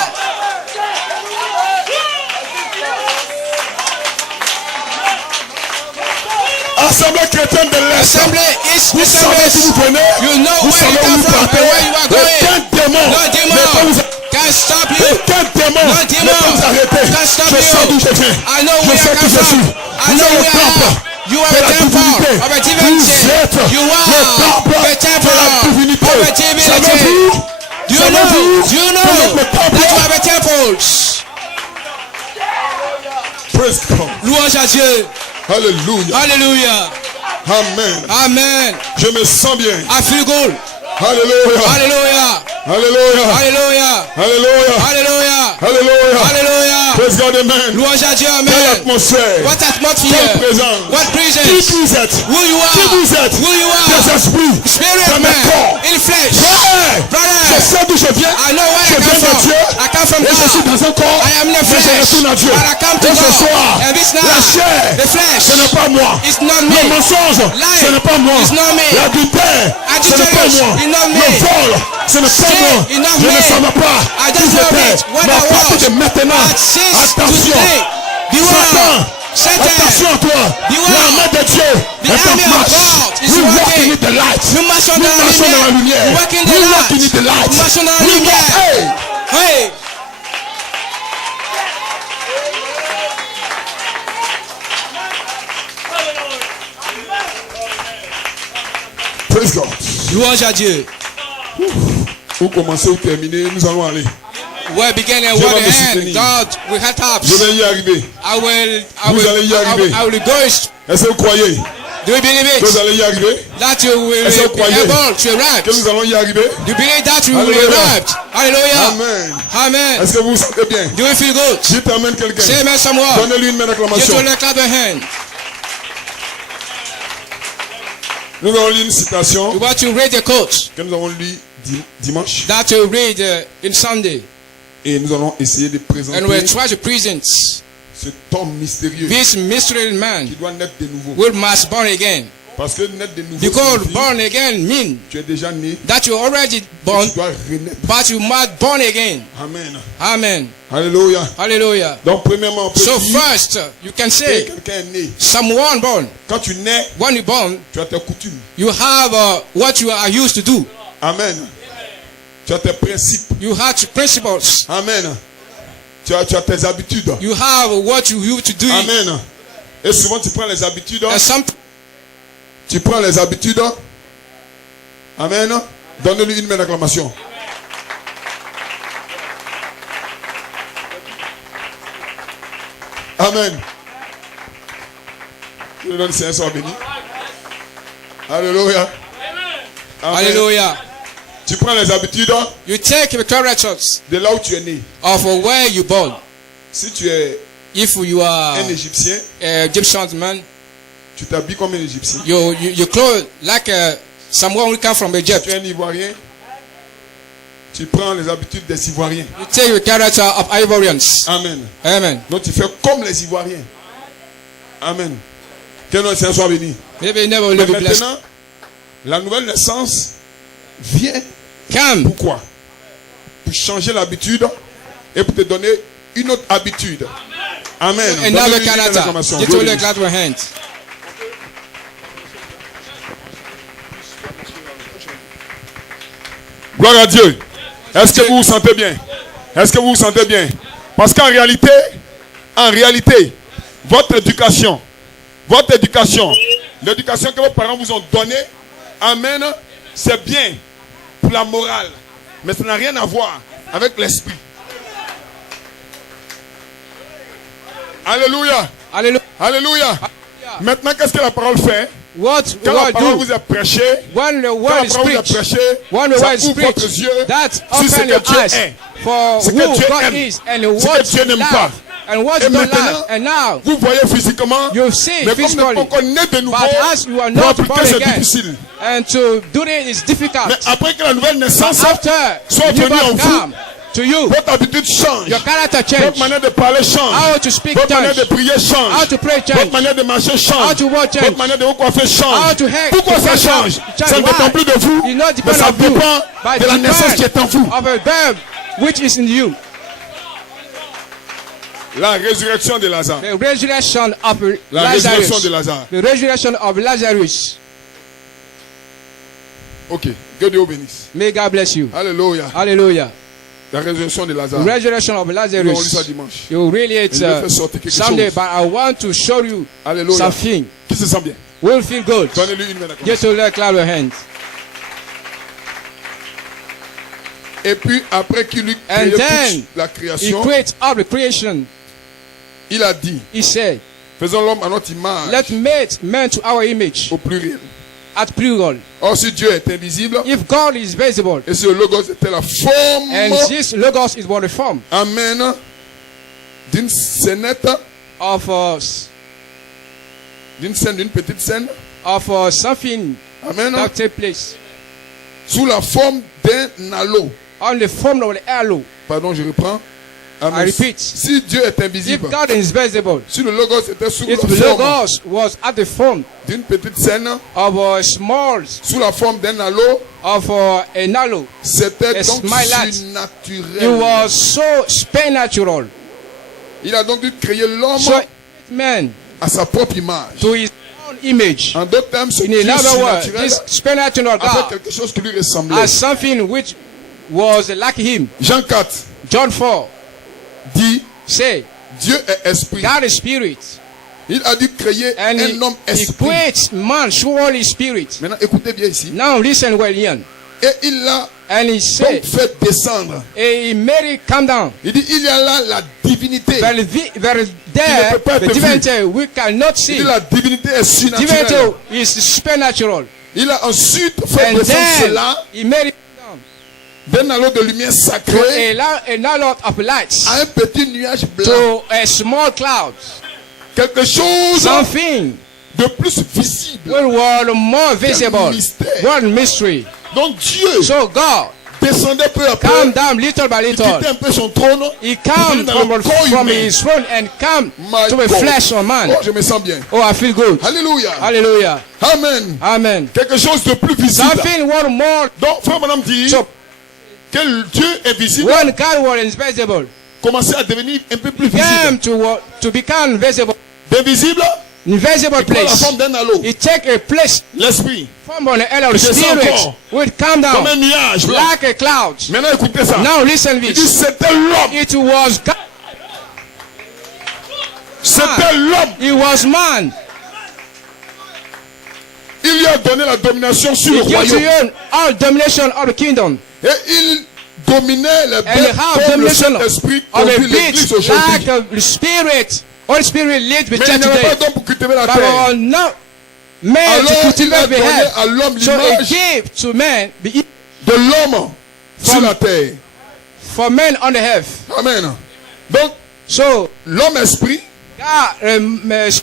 Assemblée chrétienne de l'Est. Assembly is Vous savez d'où vous venez. You know Vous where savez you où come vous from partez. and where you are going. Aucun démon No ne peut demon vous can stop you. aucun démon No ne peut demon vous arrêter. can stop Je sais d'où you. je viens. I know Je where sais I qui come je suis. from. I Vous know êtes le where I temple am. You are de a la temple divinité. of a Vous divinity. êtes You le are temple the de temple la divinité. of a divinity. Savez-vous? Do you know? Savez-vous Do you que know notre temple- that you have a temple? Praise God. Louange à Dieu. Alléluia. Hallelujah. Amen. Amen. Je me sens bien. I feel good. Alléluia. Hallelujah. Alléluia. Hallelujah. Alléluia. Hallelujah. Alléluia. Hallelujah. Praise God, amen. Louange à Dieu. Quelle Amen. atmosphère. What atmosphere? Quelle présence. What Qui presence? vous êtes? Who you Qui are? vous êtes? Who you Des are? esprits. Spirit Dans man. mes corps. In flesh. Frère, Brother. je sais d'où je viens. I know where Je I come viens de from. Dieu. I come from Et je suis God. dans un corps. I am in the Mais je flesh. retourne à Dieu. But I come to Et ce God. soir, And this la night, chair, the flesh, ce n'est pas moi. it's not Le me. mensonge, Lie, ce n'est pas moi. it's not me. L'adultère, ce n'est pas Adulterous, moi. it's not me. Le vol, ce n'est pas Sin, moi. it's not Je ne me. savais pas I qui don't know j'étais. it, what Mais I à partir was. de maintenant, But since attention. today, beware. Satan, Satan, attention à toi. beware. La main de Dieu The est en army of marche. God is We walk working. in the light. Nous marchons Nous dans la marchons dans la lumière. lumière. We walk in the We light. walk in the light. Nous marchons dans la We walk- lumière. Hey. Hey. Praise God. Louange à Dieu. Où commencer ou terminer, nous allons aller. Where begin and Dieu where va the me end. soutenir. God will help Je us. vais y arriver. Vous allez y arriver. I will go. Est-ce que vous croyez Do you believe que vous it? allez y arriver? That you will Est-ce que vous be croyez able to arrive. que nous allons y arriver? Do you believe that you will Hallelujah. arrive? Hallelujah. Amen. Amen. Est-ce que vous vous sentez bien? Do you feel good? Dites amen quelqu'un. Say amen someone. Donnez-lui une main Give d'acclamation. to the clap of hand. Nous allons lire une citation You want to read the quote que nous avons lue dimanche that you read in Sunday. et nous allons essayer de présenter And we'll try to present cet homme mystérieux this mystery man qui doit naître de nouveau. who must born again. Parce que naître de nouveau, Because signifie born again means tu es déjà né, that you already tu born, dois renaître. but you must born again. Amen. Amen. Alléluia. Hallelujah. Donc premièrement, on peut So dire first, you can que say quelqu'un est né. someone born. Quand tu nais, When you born, tu as tes coutumes. you have what you are used to do. Amen. Tu as tes principes. You have principles. Amen. Tu as tes habitudes. You have what you used to do. Amen. Et souvent tu prends les habitudes. And some Tu prends les habitudes. Amen. Donne-lui une main d'acclamation. Amen. Je le donne, c'est un soir béni. Alléluia. Amen. hallelujah. Tu prends les habitudes You take the characters de là où tu es né. of where you born. Si tu es If you are un Égyptien, Egyptian man, tu t'habilles comme un Égyptien. you clothes like someone who come from Si Egypt. tu es un Ivoirien, tu prends les habitudes des Ivoiriens. You take the character of Ivorians. Amen. Amen. Donc tu fais comme les Ivoiriens. Amen. Que notre Seigneur soit béni. Maybe you never Mais will be blessed. maintenant, la nouvelle naissance vient. Come Pourquoi? Pour changer l'habitude et pour te donner une autre habitude. Amen. another Donne-lui une character. acclamation. Get to the clap of hand. Gloire à Dieu. Est-ce que vous vous sentez bien? Est-ce que vous vous sentez bien? Parce qu'en réalité, votre éducation, l'éducation que vos parents vous ont donnée, amen, c'est bien pour la morale. Mais ça n'a rien à voir avec l'esprit. Alléluia. Hallelujah. Alléluia. Maintenant, qu'est-ce que la parole fait? What Quand la parole do vous est prêchée, when the quand word la is parole vous est preached? prêchée, When the ça word is ouvre votre preached, yeux that sur ce open que your Dieu eyes est, for ce who que Dieu God aime, is and ce que what Dieu n'aime love pas. And what Et you don't maintenant, like. And now, vous voyez physiquement, you see mais comme vous n'êtes pas physically. encore né de nouveau, But as you are pour not appliquer born c'est again, difficile. and to do it is difficult. Mais après que la nouvelle naissance After soit you venue en vous, come to you, votre habitude change. your character Votre change. manière de parler change. How to speak Votre manière de change. prier change. How to pray Votre change. manière de marcher change. How to walk change. Votre manière de vous coiffer How change. to hang. Pourquoi to ça dress change? up, Ça ne dépend Why? plus de vous, It not mais depend ça on you, dépend but de la naissance qui est en vous. of a verb which is in you. La résurrection de Lazare. The resurrection of La résurrection de Lazarus. Lazare. The resurrection of Lazarus. Ok, que Dieu bénisse. May God bless you. Alléluia. Hallelujah. La résurrection de Lazare. The resurrection of Nous allons lire ça Lazarus. dimanche. You really Et it's je vais faire sortir quelque someday, chose. but I want to show you Alléluia. something. Qui se sent bien? We'll feel good. Donnez-lui une main d'accord. Get to the clap your hands. Et puis après qu'il eut And créé then toute la he création, creates all the creation. il a dit, He said, faisons l'homme à notre image, "Let make man to our image." au pluriel. At plural. Or si Dieu est invisible, If God is visible, et si le logos était la forme, and this logos is what the form amen, d'une scénette, of d'une scène, d'une petite scène, something amen, that take place sous la forme d'un halo. on the form of the halo. Pardon, je reprends. I Amen. repeat. Si Dieu est If invisible, God is visible, si le logos était sous if la the forme logos was at the form d'une petite scène, of a small sous la forme d'un halo, of a halo, c'était A donc smile light. surnaturel. it was so supernatural. Il a donc dû créer l'homme So man à sa propre image. to his own image. En d'autres termes, ce In Dieu another word, surnaturel this supernatural avait God quelque chose qui lui ressemblait. as something which was like him. Jean 4 John 4 dit, say, Dieu est esprit. God is spirit, Il a dû créer and un homme he esprit. creates man surely spirit. Maintenant, écoutez bien ici. Now listen well, Ian. Et il l'a And he donc said, fait descendre. he made it come down. Il dit, il y a là la divinité. There ne peut pas être the vu. divinity we cannot Il see. dit, la divinité est Divinity surnaturelle. is supernatural. Il a ensuite fait And descendre then cela he made it d'un halo de lumière to sacrée a lot of lights à un petit nuage blanc. to a small cloud. Quelque chose Something de plus visible. will was more visible. mystère. One mystery. Donc Dieu So God descendait peu à peu. come down little by Il little. quittait un peu son trône. He Il come venait dans le corps from humain. his throne and come My to a God. flesh of man. Oh, je me sens bien. Oh, I feel good. Alléluia. Hallelujah. Amen. Amen. Quelque chose de plus visible. Something one more. Donc, frère, madame dit So que Dieu est visible. when God was invisible, Commençait à devenir un peu plus visible. came to become visible. D'invisible, Invisible il prend la place. forme d'un halo. He take a place L'esprit. from on the hell of the descend spirit encore. will come Comme un down nuage blanc. like a cloud. Maintenant, écoutez ça. Now listen Il dit, this. c'était l'homme. It was God. C'était l'homme. It was man. Il lui a donné la domination sur le He gave to royaume. you all domination of the kingdom. Et il dominait les And bêtes have comme le domination Saint-Esprit of a conduit l'église bit aujourd'hui. like the spirit. Holy Spirit lead the Mais il church n'y avait pas today. d'homme pour cultiver la But terre. no man to Alors il cultivate a the donné head. à l'homme So he l'image gave to man the de l'homme sur la terre. for men on the earth. Amen. Donc, So l'homme esprit, God,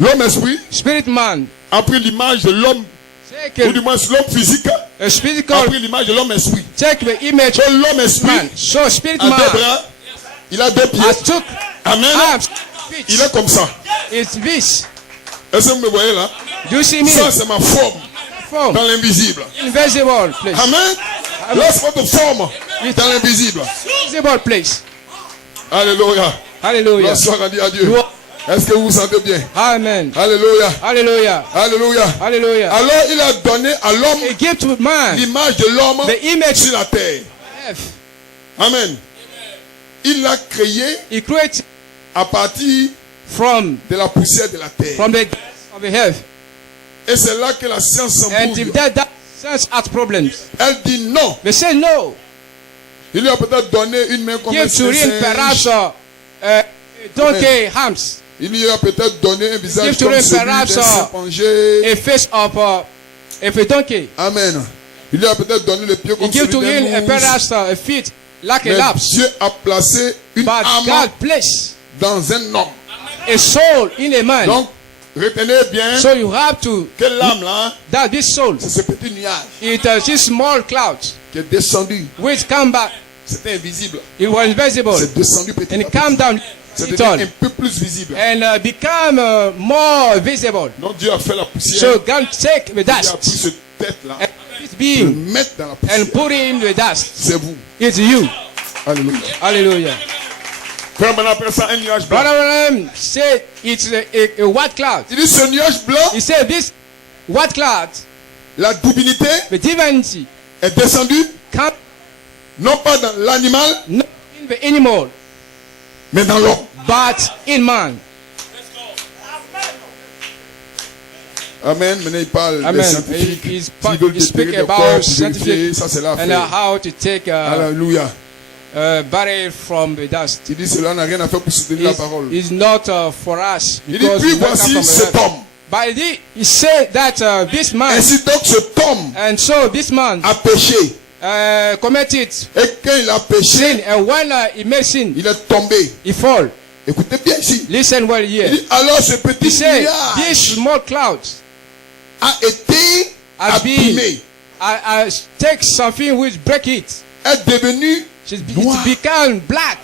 l'homme esprit spirit man, a pris l'image de l'homme, take ou du moins l'homme physique a a physical, pris l'image de l'homme esprit. take the image Donc l'homme esprit man. So spirit a deux man bras, il a deux pieds. has took Amen. arms, Il feet. est comme ça. It's this. Est-ce que vous me voyez là? Do you see me? Ça c'est ma forme Form. dans l'invisible. Invisible place. Amen. Là c'est votre forme dans l'invisible. Invisible place. Alléluia. Hallelujah. La soirée dit à Dieu. Est-ce que vous vous sentez bien? Amen. Alléluia. Hallelujah. Alléluia. Hallelujah. Alors il a donné à l'homme He gave to man l'image de l'homme the image sur la terre. of Amen. Il l'a créé He created à partir from de la poussière de la terre. the dust of the earth. Et c'est là que la science And s'embrouille. if that sense has problems, Elle dit non. they say no. Il lui a peut-être donné une main comme un Give to him perhaps singe. donkey hams, Il lui a peut-être donné un visage Give to comme him celui d'un perhaps, chimpanzé. a face of a donkey. Amen. Il lui a peut-être donné le pied He comme give to celui him d'un ours. perhaps a feet like a Mais lapse. Dieu a placé une But âme God placed dans un homme. A soul in a man. Donc, retenez bien So you have to que l'âme là, that this soul, c'est ce petit nuage it this small cloud qui est descendu. which come back. C'était invisible. It was invisible C'est descendu petit and à it come petit. down C'est it devenu all un peu plus visible. and become more visible. Donc Dieu a fait la poussière. So God take the Il a pris dust cette tête là, and this le being mettre dans la poussière. and put it in the dust. C'est vous. It's you. Alléluia. Hallelujah. Frère, on appelle ça un nuage blanc. Brother Branham said it's a white cloud. Il dit ce nuage blanc, He said this white cloud, la divinité the divinity, est descendue, come non pas dans l'animal, not in the animal, mais dans l'homme. but in man. Amen. Maintenant, il parle des Amen. scientifiques He's qui veulent he speak déterrer le corps about pour vérifier. scientific Ça, c'est and l'affaire. how to take Alléluia. burial from the dust. Il dit cela n'a rien à faire pour soutenir la parole. It's not for us Il dit, because puis we wake up voici from cet the earth. homme. But he said that this man, Ainsi donc cet homme and so this man a péché. committed Et quand il a péché, sin, and when he made sin, il est tombé. he fall. Écoutez bien ici. Listen well Il here. dit, alors ce He petit said nuage this small cloud a été has been abîmé, take something which break it. est devenu noir. It become black.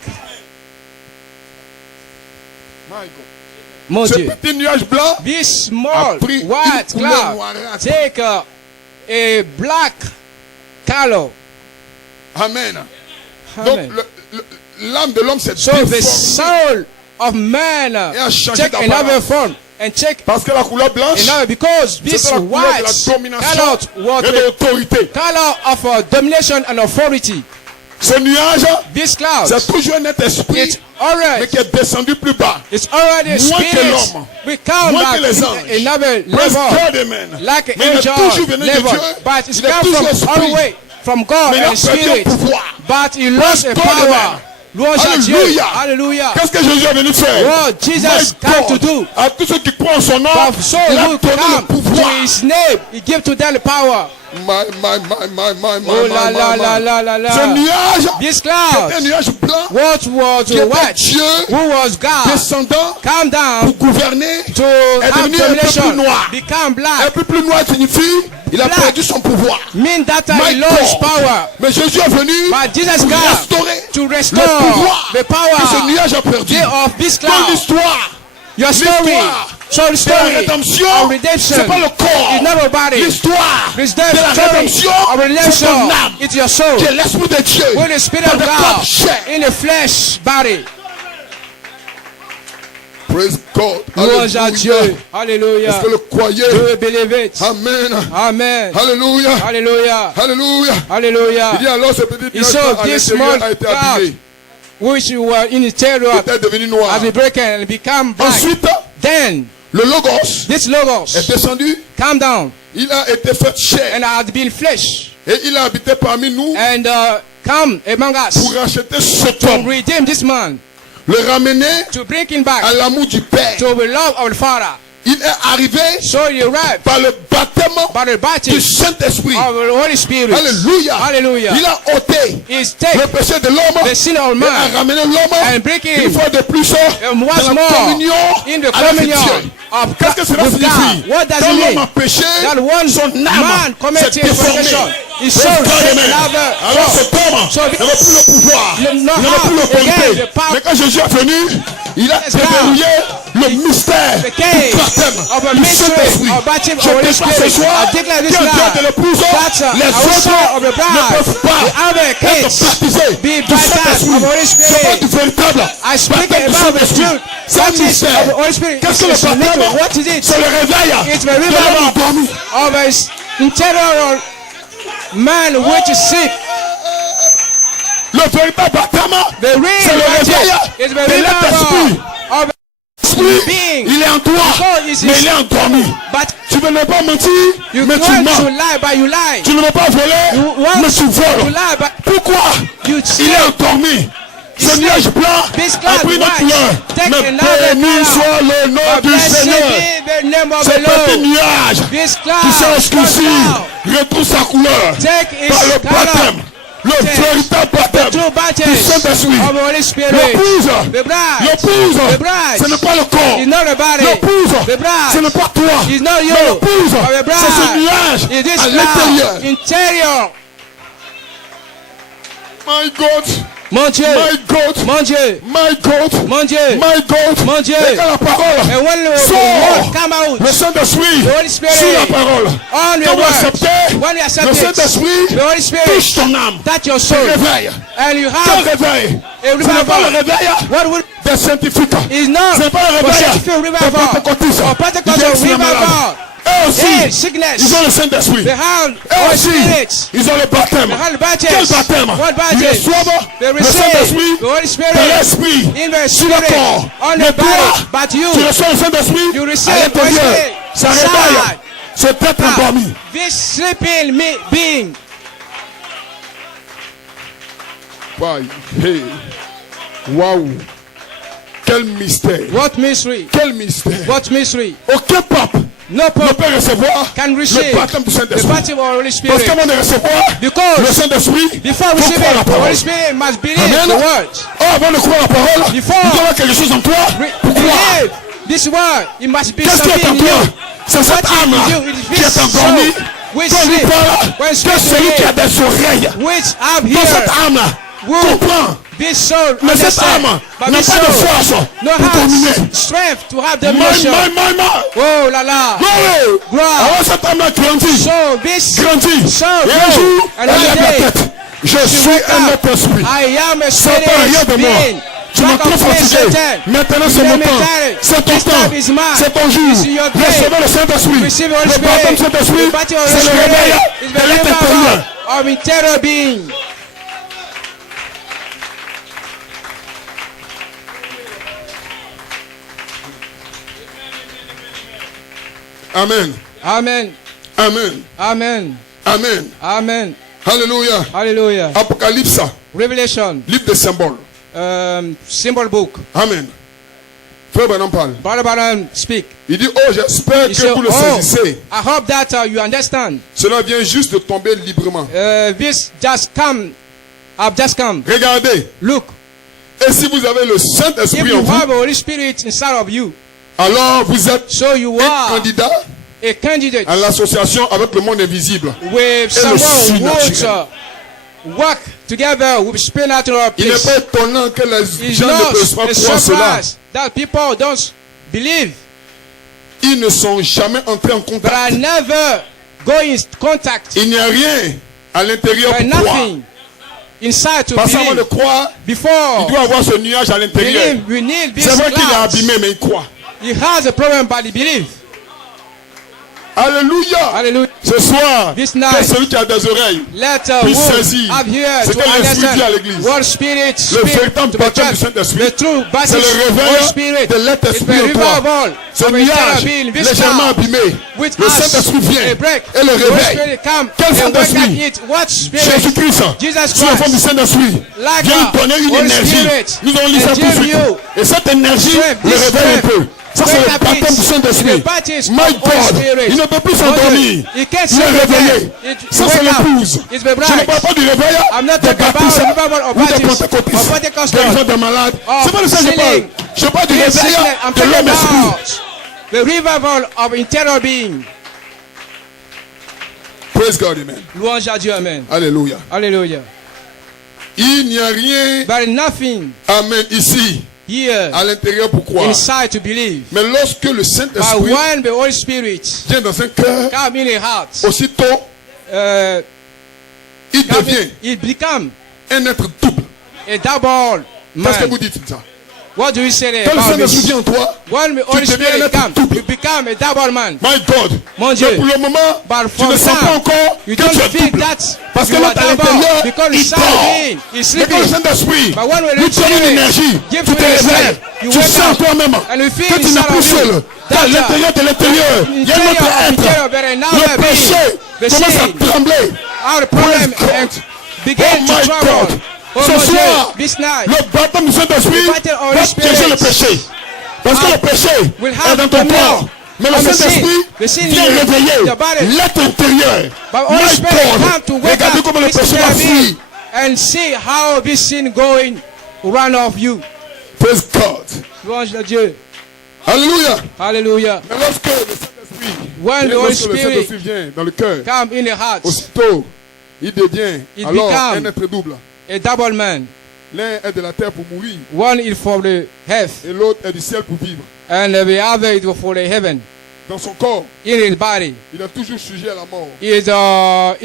Mon Ce Dieu. petit nuage blanc This small a pris white une couleur cloud noirâtre. take a black color. Amen. Donc Amen. l'âme de l'homme s'est So the déformée. soul of man Et a changé take d'apparence. another form and take Parce que la couleur blanche, another because this c'était la couleur de white la domination color was et de the l'autorité. color of domination and authority. Ce nuage, This cloud, c'est toujours un être esprit, it's mais already qui est descendu plus bas. it's already a Moins que spirit. l'homme, We come moins back que les in anges. another Praise level, God, amen. like an Mais il est angel toujours venu de level, Dieu. but it's Il est come toujours from esprit. all the way from God Mais il a and perdu spirit, le pouvoir. but he lost a God, power. amen. Louange à Dieu. Alléluia. Hallelujah. Qu'est-ce que Jésus est venu faire? What Jesus My came to God, do. à tous ceux qui croient en son nom, For so il a who donné le come to pouvoir. his name, he give to them the power. My, Oh la la la la la la. Ce nuage, This c'est un cloud, nuage blanc what was qui était what? Dieu Who was God? descendant Come down pour gouverner. to est have devenu un peu domination. plus noir. Become Un black. peu plus noir signifie il a Black. perdu son pouvoir. Mean that My he lost God. power. Mais Jésus est venu But Jesus pour came restaurer to le restore pouvoir the que ce power nuage a perdu. of this Dans cloud. l'histoire, Your story. l'histoire So the de la story rédemption, of redemption c'est pas le corps. is not your body. L'histoire It's de la the story rédemption, of c'est redemption. ton âme, It's your soul. qui est l'esprit de Dieu. With the spirit Dans of le corps God chair. in the flesh body. Praise God. Louange à Dieu. Alléluia. Est-ce que Hallelujah. le croyez? Do we believe it? Amen. Amen. Alléluia. Hallelujah. Alléluia. Il dit Hallelujah. alors ce petit He nuage saw à this l'intérieur small a été cloud abîmé. which were in the terror Il était devenu noir. as we break and become black. Ensuite, Then le logos this est logos descendu. come down Il a été fait chair. and had been flesh Et il a habité parmi nous and come among us pour racheter cet to homme. redeem this man, Le ramener to bring him back à l'amour du Père. to the love of the Father. Il est arrivé So he arrived par le baptême by the du baptism Saint-Esprit. of the Holy Spirit. Alléluia. Hallelujah. Il a ôté He's take le péché de l'homme the sin of et a man ramené l'homme and break him une fois de plus and once dans la more communion in the avec communion Dieu. of Qu'est-ce que cela with signifie? God. What does Quand it l'homme mean? a péché, That one son man âme s'est committed déformée. fornication. His Praise soul God, take amen. another Alors soul. cet homme So n'avait plus le pouvoir, Le- il no n'avait plus again, l'autorité. the power- Mais quand Jésus est venu, il a Yes, God. déverrouillé le mystère The cave du baptême of a du mystery Saint-Esprit. of baptism of Je Holy déclare ce Spirit. soir I declare this qu'un now. Dieu de l'épouse, That's les a autres son of the ne bride. peuvent pas The other être kids baptisés be du baptized Saint-Esprit. of Holy Je Spirit. parle du véritable I speak baptême du about the Saint-Esprit. truth. C'est un Baptism mystère. of the Holy Spirit. Qu'est-ce que le It's a baptême? little. What is it? C'est le réveil It's the de l'homme revival endormi. of a interior man which is sick. Le véritable baptême, The c'est le real réveil baptism is the de revival l'esprit. of L'esprit, being. il est en toi, God is mais his- il est endormi. But Tu ne veux pas mentir, you mais tu want to mens. lie, but you lie. Tu ne veux pas voler, You want mais tu to voles. lie, but Pourquoi? you Il est steal. endormi. Ce It's nuage like blanc this a cloud pris notre white. couleur. Take Mais another béni cloud. soit le nom But du blessed Seigneur. be the name of Ce the petit Lord. nuage This qui cloud s'est comes obscurci down. retrouve sa couleur Take par his le color. baptême. le véritable baptême du Saint-Esprit. L'épouse, ce n'est pas le corps. L'épouse, ce n'est pas toi. Mais l'épouse, c'est ce nuage à l'intérieur. My God. Mon Dieu, my God, mon Dieu, my God, mon Dieu, my God, mon Dieu. Et quand la parole sort, le Saint-Esprit sur la parole. Quand vous acceptez, le Saint-Esprit touche ton âme, te réveille. Quel réveil? Ce n'est pas le réveil des scientifiques. Ce n'est pas le réveil des pentecôtistes. Eux aussi, ils ont le Saint-Esprit. Eux aussi, ils ont le baptême. Quel baptême? Ils reçoivent le Saint-Esprit de l'Esprit sur le corps. Mais toi, tu reçois le Saint-Esprit à l'intérieur. Ça réveille ce être endormi. This sleeping being. Hey. Waouh. Quel mystère. What mystery? Quel mystère. What mystery? Aucun pape no ne pope peut recevoir can receive le baptême du the Saint-Esprit. baptism of the Holy Spirit. Parce qu'avant de recevoir Because le Saint-Esprit, before il faut receiving croire la the Holy parole. Spirit must believe Amen. the word. Oh, avant de croire la parole, Before il doit y avoir quelque chose en toi pour croire. Believe this word. It must be Qu'est-ce qui est en something toi? new. C'est cette âme qui est endormie. Which Quand il parle, when que celui qui a des oreilles, which have dans cette here âme comprend. this soul Mais cette âme n'a pas de force no pour dominer. has strength to have My. Oh la la. Glory. Alors cette âme grandit. So this Grandit. so Et un jour, and elle one lève la day tête. Je suis un autre esprit. I am a Satan, rien de moi. being. Tu m'as trop fatigué. Maintenant c'est mon temps. C'est ton temps. C'est ton jour. Recevez le Saint-Esprit. Receive the Holy Le baptême du Saint-Esprit, c'est le réveil de l'être intérieur. Of internal being. Amen. Amen. Amen. Amen. Amen. Amen. Alléluia. Hallelujah. Apocalypse. Revelation. Livre des symboles. Symbol book. Amen. Frère Branham parle. Brother Branham speak. Il dit, oh, j'espère que vous le saisissez. I hope that you understand. Cela vient juste de tomber librement. This just come. I've just come. Regardez. Look. Et si vous avez le If Saint-Esprit en you vous, have the Holy Spirit inside of you, alors vous êtes so you un are candidat a candidate à l'association avec le monde invisible. with someone who would surnaturel. work together with supernatural Il n'est peace. pas étonnant que les It's gens ne not peuvent pas a croire cela. surprise that people don't believe, Ils ne sont jamais entrés en but I contact. never go in contact. Il n'y a rien à l'intérieur There's pour croire. nothing inside to Parce qu'avant de believe. croire, il Before doit avoir ce nuage à l'intérieur. believe, we need this C'est vrai qu'il est cloud. abîmé, mais il croit. He has a problem, but he believes. Alléluia. Hallelujah. Ce soir, This que night, celui qui a des oreilles, let puisse who saisir up here ce to que l'Esprit dit à understand l'église. what Spirit Le speak véritable to the baptême du church. Saint-Esprit, The true c'est baptism le of the réveil Spirit. de l'être It's esprit the en toi. revival Ce of eternal nuage being. This légèrement cloud abîmé, with le us Saint-Esprit vient a break. et le The Holy réveille. Spirit come Quel and wake Saint-Esprit? up it. What Spirit? Jésus-Christ, Jesus sous la forme du Christ. Saint-Esprit, Like vient nous God, donner une Holy énergie. Spirit, Nous allons lire ça and tout de give suite. you Et cette énergie strength, le this réveille un strength. peu. Ça, c'est le Wake up baptême it. du Saint-Esprit. The baptism My of Holy God, Spirit. il ne peut plus s'endormir. He can't Il est sleep réveillé. again. Ça, It c'est wake up. l'épouse. It's the Je ne bride. parle pas du réveil I'm not des talking about baptistes the revival of ou des baptism, pentecôtistes, of Pentecostal, des gens de malades. C'est pas de ça que je parle. healing. Je parle du This réveil sickness, I'm de talking l'homme-esprit. about the revival of internal being. Praise God, amen. Louange à Dieu, amen. Alléluia. Hallelujah. Il n'y a rien, But nothing amen, ici, here à l'intérieur pour croire. inside to believe. Mais lorsque le But Saint-Esprit when the Holy Spirit vient dans un cœur, come in a heart, aussitôt, il devient it become un être double. a double Qu'est-ce que man. vous dites ça? What do you say there Quand le about Saint-Esprit this? vient en toi, When the Holy deviens un Spirit être comes, double. you become a double man. My God, Mon mais Dieu. pour le moment, But tu ne for sens pas now, encore you que don't tu es feel double. that Parce que you are l'autre à double l'intérieur, because il inside dort. being is Mais quand le sleeping. Saint-Esprit But when we lui donne une énergie, give tu you te the réveilles, strength, you tu wake sens up, toi-même and you feel que tu n'es inside plus of you seul. Qu'à that l'intérieur de l'intérieur, il y a un autre être. Le péché commence à trembler. Our problem and begin Oh to my trouble. God. Oh Ce mon soir, Dieu, this night, le baptême du Saint-Esprit The baptism of va Holy Spirit piéger le péché. Parce que le péché will est have dans ton the corps. law. Mais le And the Saint-Esprit sin vient in réveiller your body. l'être intérieur. But Holy My Spirit come God, to wake regardez up comment le this péché va baby fuir. And see how this sin going around of you. Praise God. Louange de Dieu. Alléluia. Hallelujah. Mais lorsque le Saint-Esprit, When the Holy Spirit vient dans le cœur, come in the heart, aussitôt, il devient alors un être double. A double man. L'un est de la terre pour mourir. One is for the earth. Et l'autre est du ciel pour vivre. And the other is for the heaven. Dans son corps, in his body, il est toujours sujet à la mort. He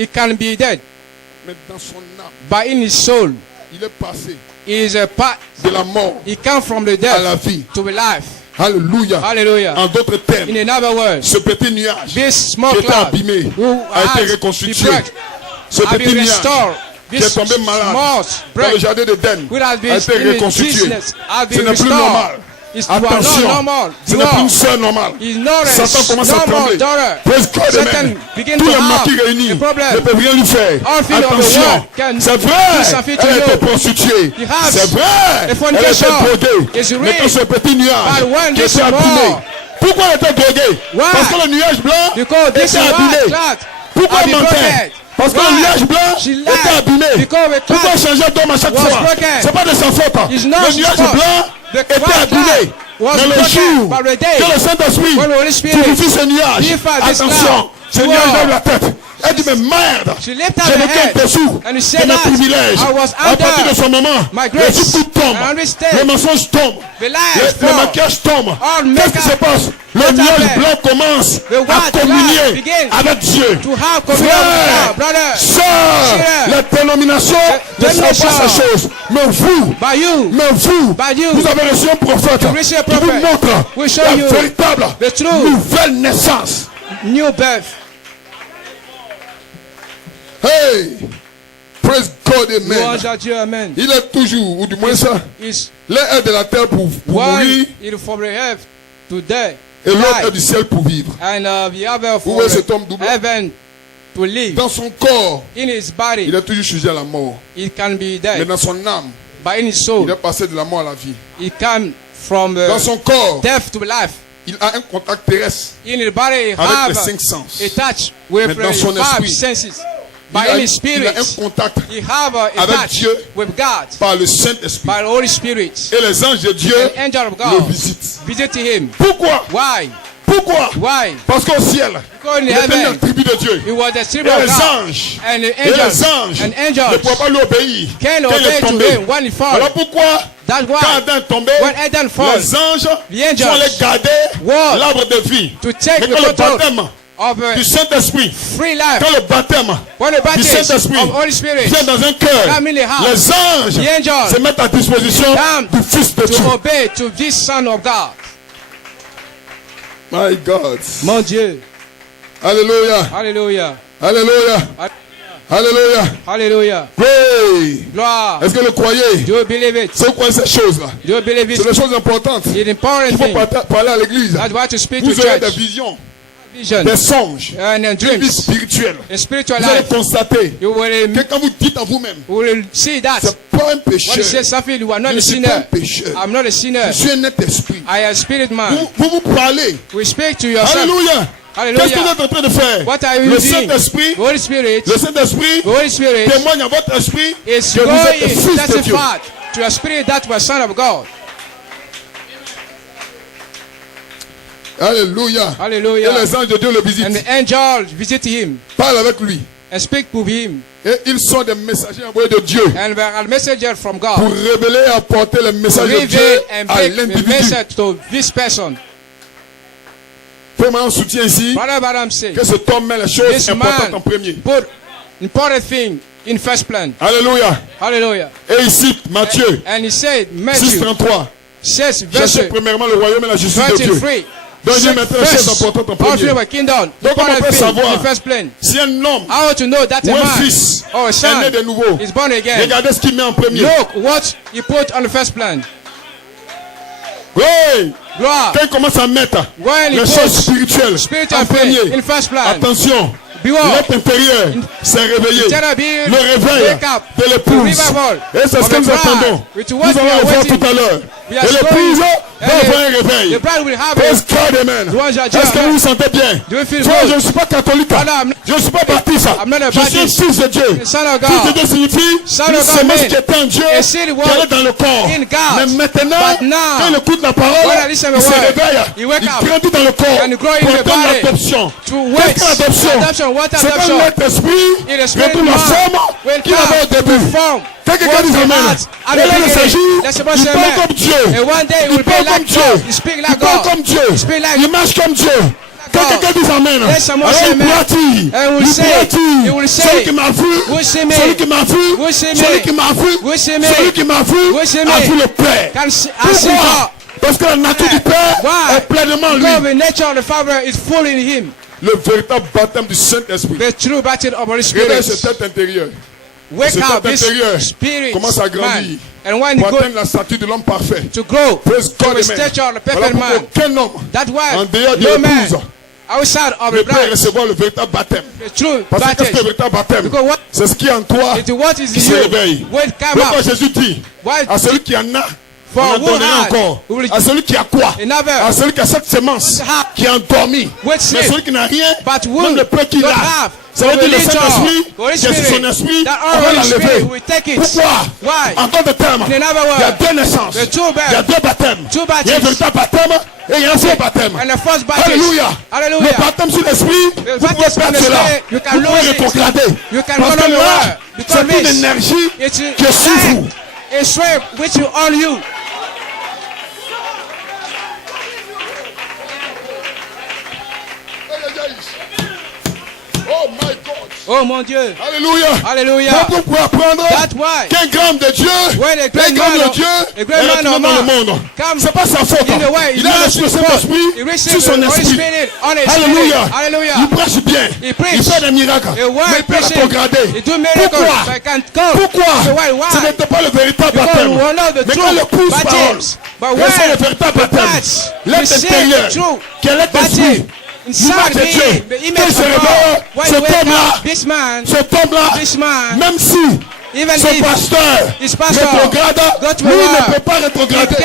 can be dead. Mais dans son âme, but in his soul, il est passé he is a part de la mort he comes from the death à la vie. To the life. Alléluia. Hallelujah. En d'autres termes, in another word, ce petit nuage this small qui était cloud abîmé a été reconstitué. Ce petit nuage qui est tombé malade dans le jardin d'Éden a été reconstitué. Ce n'est plus normal. Attention, ce n'est plus une sœur normale. Satan commence à trembler. Praise God, amen. Tous les maquis réunis ne peuvent rien lui faire. Attention, c'est vrai, elle a été prostituée. C'est vrai, elle a été droguée. Mais quand ce petit nuage qui était abîmé, pourquoi elle était droguée? Parce que le nuage blanc était abîmé. Pourquoi elle mentait? Parce que le nuage blanc était abîmé. Pourquoi changer d'homme à chaque fois? Ce n'est pas de sa faute. Le nuage blanc était abîmé. Mais le jour que le Saint-Esprit purifie ce nuage, attention, ce nuage lève la tête. Elle dit, mais merde, j'ai vécu un dessous de mes privilèges. À partir de ce moment, les soucis tombent, les mensonges tombent, le maquillage tombe. Qu'est-ce qui se passe? Le nuage blanc commence à communier avec Dieu. Frère, sœur, les dénominations ne sont pas ces choses. Mais vous, vous avez reçu un prophète qui vous montre la véritable nouvelle naissance. New birth. Hey, praise God, amen. Louange à Dieu, amen. Il est toujours, ou du moins ça, l'un est de la terre pour mourir, et l'autre est du ciel pour vivre. And the other Vous voyez cet homme double? heaven to live. Dans son corps, in his body, il est toujours sujet à la mort. It can be dead. Mais dans son âme, but in his soul, il est passé de la mort à la vie. It came from dans son corps, death to life. Il a un contact terrestre in his body, avec les 5 sens. A touch with mais dans son esprit, senses. Il a un contact avec Dieu par le Saint-Esprit. Et les anges de Dieu le visitent. Pourquoi? Pourquoi? Parce qu'au ciel, il était une tribu de Dieu. Et les anges ne pouvaient pas lui obéir quand il est tombé. Alors pourquoi? Quand Adam est tombé, les anges sont allés garder l'arbre de vie. Mais quand le baptême du Saint-Esprit, quand le baptême du Saint-Esprit vient dans un cœur, les anges se mettent à disposition du Fils de Dieu. My God. Mon Dieu. Alléluia. Alléluia. Alléluia. Alléluia. Alléluia. Oui. Gloire. Est-ce que vous le croyez? Do you believe it? C'est quoi ces choses-là? Do you believe it? C'est des choses importantes. Il faut parler à l'église. Vous aurez des visions, des songes, une vie spirituelle. Vous allez constater que quand vous dites à vous-même, c'est pas un pécheur. Je ne suis pas un pécheur. Je suis un être esprit. Vous vous parlez. Alléluia. Qu'est-ce que vous êtes en train de faire? Le Saint-Esprit témoigne à votre esprit que vous êtes le Fils de Dieu. To a spirit that was Son of God. Alléluia. Hallelujah. Et les anges de Dieu le visitent. And the angels visit him. Parle avec lui. And speak to him. Et ils sont des messagers envoyés de Dieu. And they are messengers from God. Pour révéler et apporter les messages de Dieu à l'individu. To this person. Frère, on soutient ici que cet homme met les choses importantes en premier. Put important thing in first plan. Alléluia. Hallelujah. Et ici, Matthieu, and he said, Matthew 6:33. Cherchez premièrement le royaume et la justice de Dieu. Donc il met les choses importantes en premier. Donc on peut savoir si un homme ou un fils est né de nouveau. Regardez ce qu'il met en premier. Look what he put on the first plan. Oui. Quand il commence à mettre les choses spirituelles en premier, attention, l'être intérieur s'est réveillé. Le réveil de l'épouse. Et c'est ce que nous attendons. Nous allons le voir tout à l'heure. Et l'épouse va avoir un réveil. réveil. The bride will have Praise God, amen. Est-ce que vous vous sentez bien? Frère, je ne suis pas catholique. Je ne suis pas baptiste. Je suis un fils de Dieu. Fils de Dieu signifie une semence qui est en Dieu, qui est dans le corps. Mais maintenant, quand il écoute la parole, il se réveille. Il grandit dans le corps. Pour attendre l'adoption. Qu'est-ce que l'adoption? C'est quand l'être esprit retourne la forme qu'il avait au début. Quelqu'un dit amen. Et là, il s'agit, il parle comme Dieu. Il parle comme Dieu. Il parle comme Dieu. Il marche comme Dieu. Quelqu'un dit amen. Alors il pourra dire, celui qui m'a vu, celui qui m'a vu, celui qui m'a vu, celui qui m'a vu, a vu le Père. Pourquoi? Parce que la nature du Père est pleinement en lui. Le véritable baptême du Saint-Esprit. Réveille ce tête intérieure. Wake up, this spirit commence à grandir. And when pour atteindre la stature de l'homme parfait. To grow to the stature of the perfect man. Aucun homme en dehors de l'épouse ne peut recevoir le véritable baptême. Parce que c'est le véritable baptême. C'est ce qui est en toi qui se réveille. Pourquoi Jésus dit à celui qui en a, on en donnera encore. À celui qui a quoi? À celui qui a cette semence qui est endormi. Mais celui qui n'a rien, même le peu qu'il a. Ça veut dire le Saint-Esprit, qui est sur son esprit, on va l'enlever. Pourquoi? En d'autres termes, il y a deux naissances. Il y a deux baptêmes. Il y a un véritable baptême et il y a un faux baptême. Alléluia. Le baptême sur l'esprit, vous pouvez perdre cela. Vous pouvez rétrograder. Parce que là, c'est une énergie qui est sur vous. Oh my God. Oh mon Dieu. Alléluia. Alléluia. Donc vous pouvez apprendre qu'un grand de Dieu, un grand de Dieu est retourné dans le monde. C'est pas sa faute. Il a reçu le Saint-Esprit sur son esprit. Alléluia. Il prêche bien. Il fait des miracles. Mais il peut rétrograder. Pourquoi? Ce n'était pas le véritable baptême. Mais quand le pousse parole, reçoit le véritable baptême. L'être intérieur, qui est l'être esprit. L'image de Dieu, quand il se réveille, cet homme-là, même si son pasteur rétrograde, lui ne peut pas rétrograder.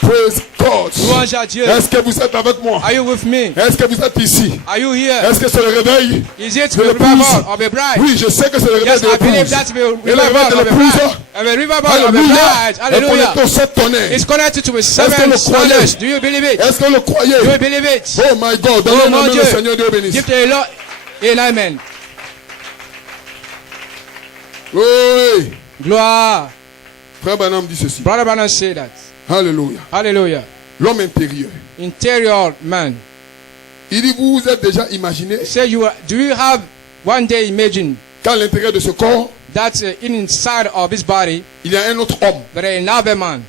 Praise God. Est-ce que vous êtes avec moi? Are you with me? Est-ce que vous êtes ici? Are you here? Est-ce que c'est le réveil Is it the revival of a bride? Oui, je sais que c'est le réveil yes, de l'épouse. I believe that's the Et le réveil de l'épouse, Hallelujah. est connecté aux 7 tonnerres. It's connected to 7 thunders. Do you believe it? Est-ce que vous le croyez? Do you believe it? Oh my God, donnez-moi le Seigneur Dieu bénisse. Give to the Lord an amen. Oui. Gloire. Frère Branham dit ceci. Brother Branham say that. Alléluia. Hallelujah. L'homme intérieur. Interior man. Il dit, vous vous êtes déjà imaginé? Say do you have one day imagined? Qu'à l'intérieur de ce corps, that inside of his body, il y a un autre homme. There is another man.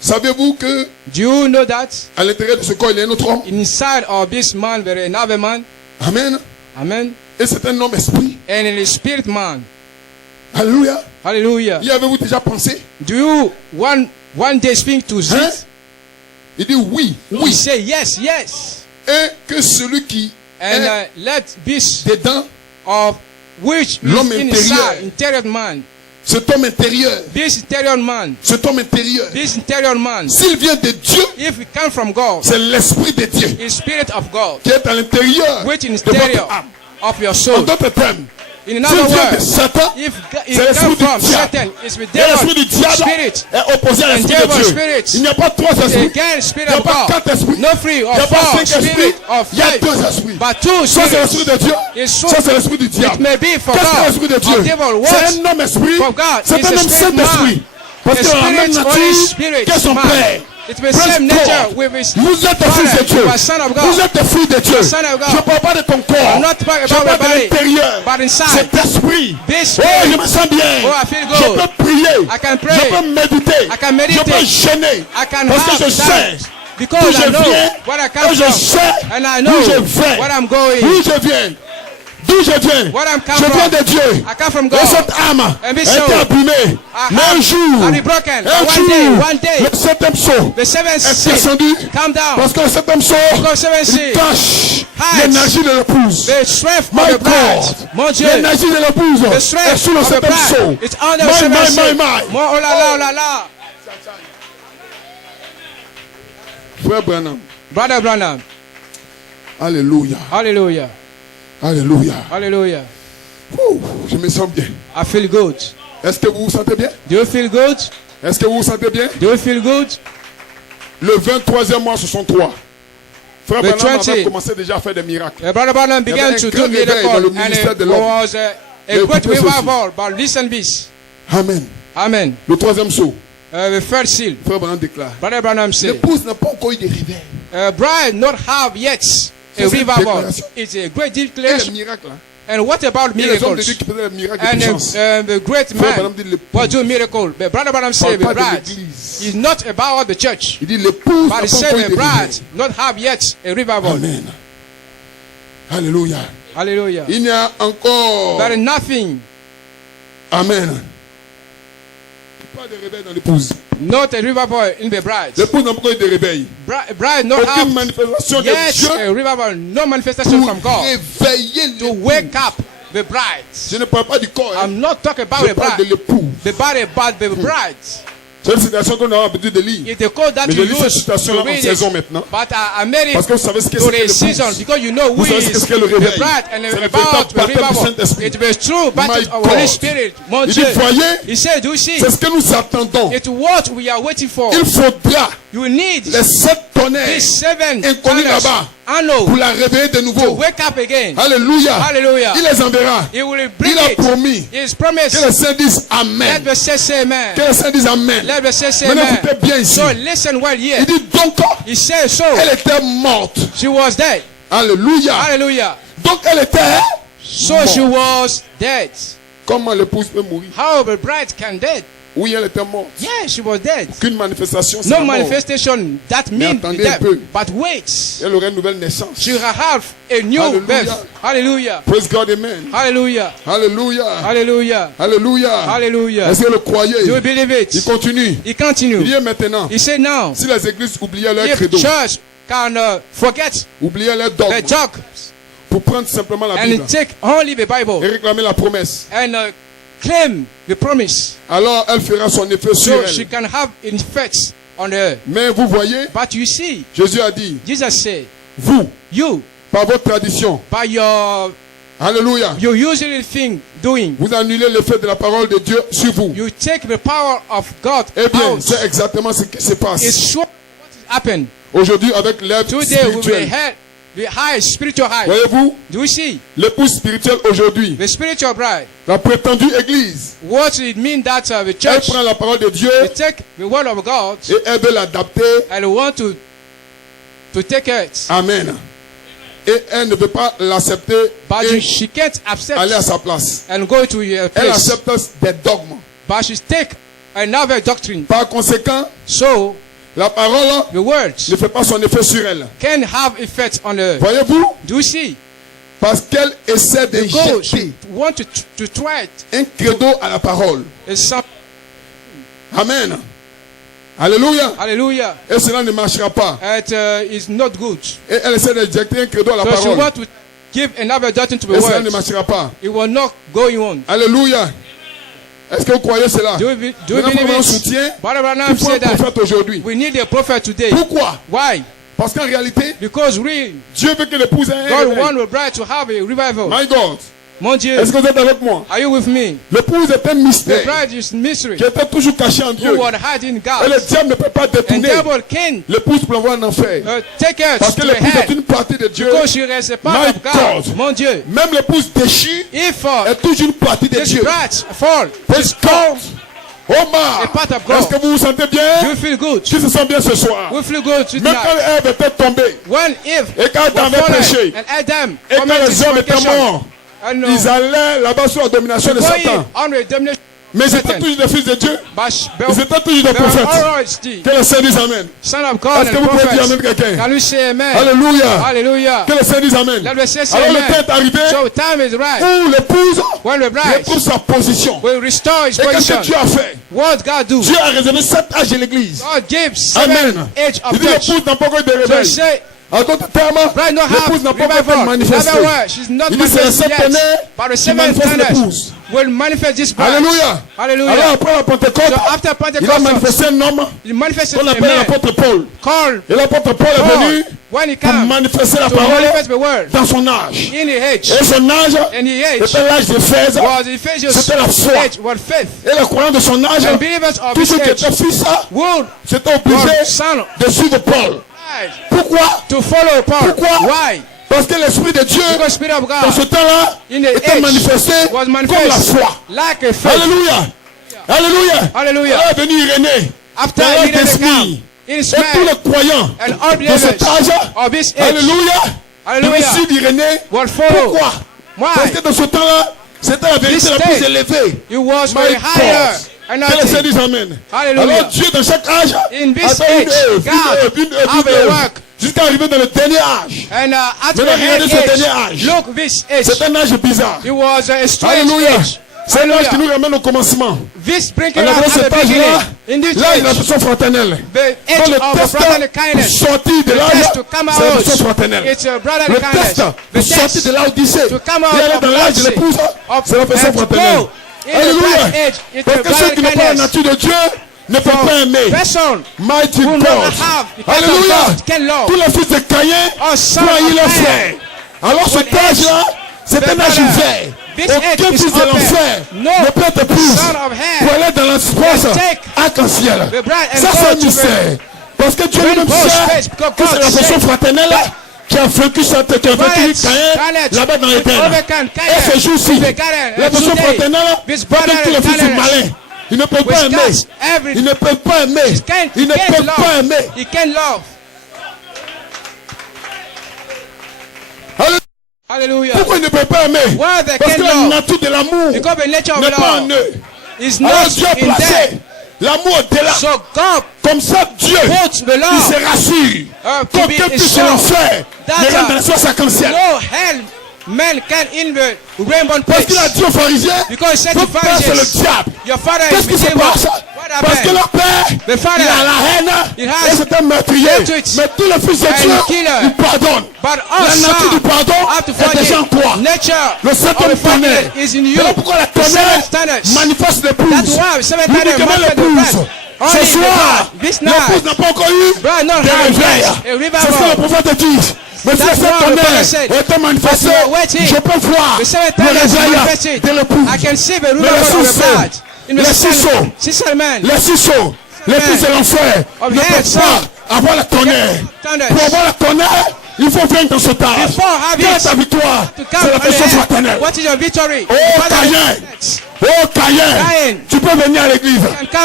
Savez-vous que? Do you know that? À l'intérieur de ce corps, il y a un autre homme. Inside of this man, there is another man. Amen. Amen. Et c'est un homme esprit. And in the spirit man. Alléluia. Hallelujah. Y avez-vous déjà pensé? Do you one day speak to this? Hein? Il dit oui, oui. He say yes, yes. Et que celui qui est let this dedans of which l'homme inside, interior man. Cet homme intérieur. This interior man. Cet homme intérieur. This interior man. S'il vient de Dieu, if it comes from God, c'est l'esprit de Dieu. The spirit of God. Qui est à l'intérieur which in de votre âme. Of your soul. En d'autres termes, in another word, Satan, if it comes from Satan, it's the devil spirit. Est opposé à l'esprit de Dieu. Il n'y a pas trois esprits. Il n'y a pas quatre esprits. No free or il n'y a pas four cinq esprits. Il y a deux esprits. But two ça c'est l'esprit de Dieu. Ça c'est l'esprit du diable. It may be for Qu'est-ce que l'esprit de Dieu? C'est un homme esprit. C'est un homme Saint-Esprit. Parce que la même nature qu'est son Père. It's the same nature with his vous êtes des fils de Dieu. Vous êtes des filles de Dieu. Je ne parle pas de ton corps. Je parle de l'intérieur. Cet esprit. Oh, je me sens bien. Je peux prier. Je peux méditer. Je peux jeûner. Parce que je sais d'où je viens. Et je sais d'où je vais. D'où je viens. D'où je viens? Je viens de Dieu. Et cette âme a été abîmée. Mais un jour, le septième sceau est descendu. Parce que le septième sceau, il cache l'énergie de l'épouse. My God, l'énergie de l'épouse est sous le septième sceau. My. Oh là là. Frère Branham. Brother Branham. Alléluia. Hallelujah. Alléluia. Hallelujah. Je me sens bien. I feel good. Est-ce que vous vous sentez bien? Do you feel good? Est-ce que vous vous sentez bien? Do you feel good? Le 23e mois 63. Frère Branham avait commencé déjà à faire des miracles. Brother Branham began to do miracles dans le ministère de l'homme. Was a great revival. But listen this. Amen. Amen. Le troisième sceau. The third seal. Frère Branham déclare. Brother Branham said. L'épouse n'a pas encore eu de réveil. Bride not have yet a revival. It's a great declaration. And what about miracles? And the great man was doing miracles. But Brother Branham said the bride is not about the church. But he said the bride not have yet a revival. Amen. Alléluia. Hallelujah. Il n'y a encore. There is nothing. Amen. Pas de réveil dans l'épouse. Not a revival in the bride. L'épouse n'a pas eu de réveil. Bride not have manifestation yet de Dieu. A revival, no manifestation from God. Réveiller to wake up the bride. Je ne parle pas du corps. I'm not talking about the bride. De l'épouse. The body, but the bride. C'est une citation qu'on a l'habitude de lire. Mais je lis cette citation en saison maintenant. But I made it parce que vous savez ce que c'est que season because you know who is the bride and about the revival. It was true battle of the Holy Spirit. Mon Dieu. Il said, do you see? C'est ce que nous attendons. It's what we are waiting for. Il faudra you need les 7 tonnerres inconnus là-bas pour la réveiller de nouveau. To wake up again. Alléluia. Hallelujah. Il les enverra. He will bring il a promis que les saints disent Amen. Let the saints say Amen. Que les saints disent Amen. Let the saints say Amen. Amen. Écoutez bien ici. So listen well here. Il dit donc he said, so, elle était morte. She was dead. Alléluia. Hallelujah. Donc elle était so morte. She was dead. Comment l'épouse peut mourir? How the bride can dead? Oui, elle était morte. Yeah, she was dead. Aucune manifestation. No manifestation. That means death. But wait. Elle aurait une nouvelle naissance. She will have a new birth. Hallelujah. Praise God, amen. Hallelujah. Hallelujah. Hallelujah. Hallelujah. Hallelujah. Est-ce que le croyez? Do you believe it? Il continue. He continue. Il dit maintenant. He said now. Si les églises oubliaient leur if credo. Church can forget. Oubliaient leur dogme. The dogma. Pour prendre simplement la Bible. And take only the Bible. Et réclamer la promesse. And claim the promise. Alors elle fera son effet sur elle. So she can have an effect on her. Mais vous voyez, but you see, Jésus a dit, Jesus said, you, par votre tradition, by your Alléluia, you usually think doing, vous annulez l'effet de la parole de Dieu sur vous. You take the power of God eh bien, out. C'est exactement ce qui se passe. It's sure what has happened. Aujourd'hui, avec l'œuvre spirituelle. The high spiritual high. Voyez-vous? Do you see? L'épouse spirituelle aujourd'hui. The spiritual bride. La prétendue église. What it mean that the church? Elle prend la parole de Dieu. They take the word of God. Et elle veut l'adapter. And want to take it. Amen. Et elle ne veut pas l'accepter. But she can't accept. Aller à sa place. And go to your place. Elle accepte des dogmes. But she take another doctrine. Par conséquent. So. La parole the words ne fait pas son effet sur elle. Can have effect on her. Voyez-vous? Do you see? Parce qu'elle essaie de jeter want to try it. Un credo à la parole. Amen. Alléluia. Hallelujah. Et cela ne marchera pas. It is not good. Et elle essaie de jeter un credo à la parole. She want to give another doctrine to the word. Et cela ne marchera pas. It will not go on. Alléluia. Est-ce que vous croyez cela? Do you believe un soutien. Il faut un prophète aujourd'hui. We need a prophet today. Pourquoi? Why? Parce qu'en réalité, because really, Dieu veut que l'épouse ait un God réveil. want the bride to have a revival. My God. Mon Dieu. Est-ce que vous êtes avec moi? Are you with me? L'épouse est un mystère. The bride is mystery. Qui était toujours caché en Dieu. Who was hiding in God. Et le diable ne peut pas détourner l'épouse pour l'envoyer en enfer. Take her parce que l'épouse est une partie de Dieu. Because she is a part of God. Mon Dieu. Même l'épouse déchue est toujours une partie de Dieu. Fall. Praise God. Omar, est-ce que vous vous sentez bien? You feel good. Qui se sent bien ce soir? We feel good même quand Ève était tombée, et quand Adam avait péché, et quand les hommes étaient morts, ils allaient là-bas sous la domination de Satan. Mais ils étaient toujours des fils de Dieu. Ils étaient toujours des prophètes. Que le Seigneur dise Amen. Est-ce que vous pouvez dire Amen quelqu'un? Alléluia. Hallelujah. Que le Seigneur dise Amen. Alors le temps est arrivé où l'épouse sa position. Et qu'est-ce que Dieu a fait? Dieu a réservé 7 âges de l'église. Amen. Il dit l'épouse n'a pas encore de réveil. En d'autres termes, l'épouse n'a pas encore manifesté. Il dit c'est le 7 années qui manifeste l'épouse. Alléluia. Alors après la Pentecôte, il a manifesté un homme qu'on appelle l'apôtre Paul. Et l'apôtre Paul est venu pour manifester la parole dans son âge. Et son âge était l'âge d'Éphèse. C'était la foi. Et les croyants de son âge, tous ceux qui étaient fils, c'était obligé de suivre Paul. Pourquoi? Pourquoi? Parce que l'Esprit de Dieu, dans ce temps-là, était manifesté comme la foi. Alléluia. Alléluia. Alors est venu Irénée, l'âge d'esprit. Et tous les croyants de cet âge, alléluia, devaient suivre Irénée. Pourquoi? Parce que dans ce temps-là, c'était la vérité la plus élevée. Que le Seigneur dise Amen. Alors Dieu dans chaque âge a fait une œuvre jusqu'à arriver dans le dernier âge. Maintenant regardez ce dernier âge. C'est un âge bizarre. Alléluia. C'est un âge qui nous ramène au commencement. Alors dans cet âge-là, là il y a l'affection fraternelle. Dans le test pour sortir de l'âge, c'est l'affection fraternelle. Le test pour sortir de l'Odyssée et aller dans l'âge de l'épouse, c'est l'affection fraternelle. Alléluia. Parce que ceux qui n'ont pas la nature de Dieu ne peuvent pas aimer. Mighty God. Alléluia. Tous les fils de Caïn croyaient leur frère. Alors cet âge-là, c'est un âge ouvert. Aucun fils de l'enfer ne peut être épouse pour aller dans l'espace arc-en-ciel. Ça c'est un mystère. Parce que Dieu lui-même sait que c'est l'affection fraternelle qui a vaincu Caïn là-bas dans les terres. Et ce jour-ci, l'affection fraternelle, pendant que les fils sont malins, ils ne peuvent pas aimer. Ils ne peuvent pas aimer. Ils ne peuvent pas aimer. Alléluia. Pourquoi ils ne peuvent pas aimer? Parce que la nature de l'amour n'est pas en eux. Alors Dieu a placé l'amour au-delà. Comme ça, Dieu, il se rassure qu'aucun fils de l'enfer ne rentre dans l'espace arc-en-ciel. Parce qu'il a dit aux pharisiens, votre père c'est le diable. Qu'est-ce qui se passe? Parce que leur père, il a la haine et c'est un meurtrier. Mais tous les fils de Dieu, ils pardonnent. La nature du pardon est déjà en toi. Le septième tonnerre. Voilà pourquoi la tonnerre manifeste l'épouse. Lui dit comment l'épouse? Ce soir, l'épouse n'a pas encore eu de réveil. C'est ce que le prophète dit. Mais si cette tonnerre était manifestée, je peux voir le réveil de l'épouse. Mais les ciseaux, les fils de l'enfer ne peuvent pas avoir la tonnerre. Pour avoir la tonnerre, il faut venir dans ce temps. Quelle est ta victoire? C'est la question fraternelle. Oh Caïn, tu peux venir à l'église.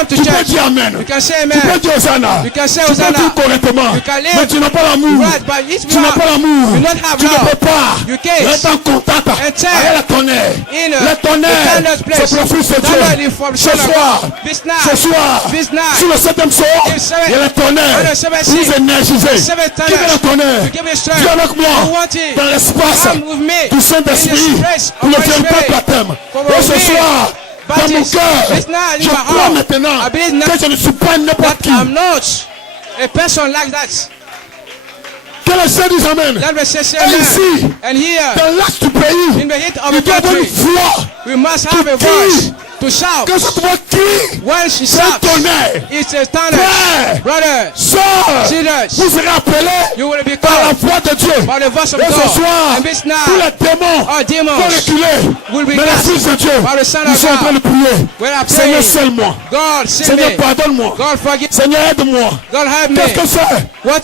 Tu peux dire Amen. Tu peux dire Hosanna. Tu peux dire correctement. Mais tu n'as pas l'amour. Tu n'as pas l'amour. Tu ne peux pas être en contact avec la tonnerre. La tonnerre, c'est pour le Fils de Dieu. Ce soir, sur le septième sort, il y a la tonnerre. Vous énergisez. Qui veut la tonnerre? Viens avec moi dans l'espace du Saint-Esprit pour le véritable baptême. Et ce soir, dans mon cœur, je crois maintenant que je ne suis pas n'importe qui. Que le Seigneur dise Amen. Et ici, dans l'axe du pays, il doit y avoir une voix qui crie. Que cette voix crie, c'est un tonnerre. Frère, sœur, vous serez appelés par la voix de Dieu. Et ce soir, tous les démons vont reculer. Mais les fils de Dieu, nous sommes en train de prier. Seigneur, seul-moi. Seigneur, pardonne-moi. Seigneur, aide-moi. Qu'est-ce que c'est?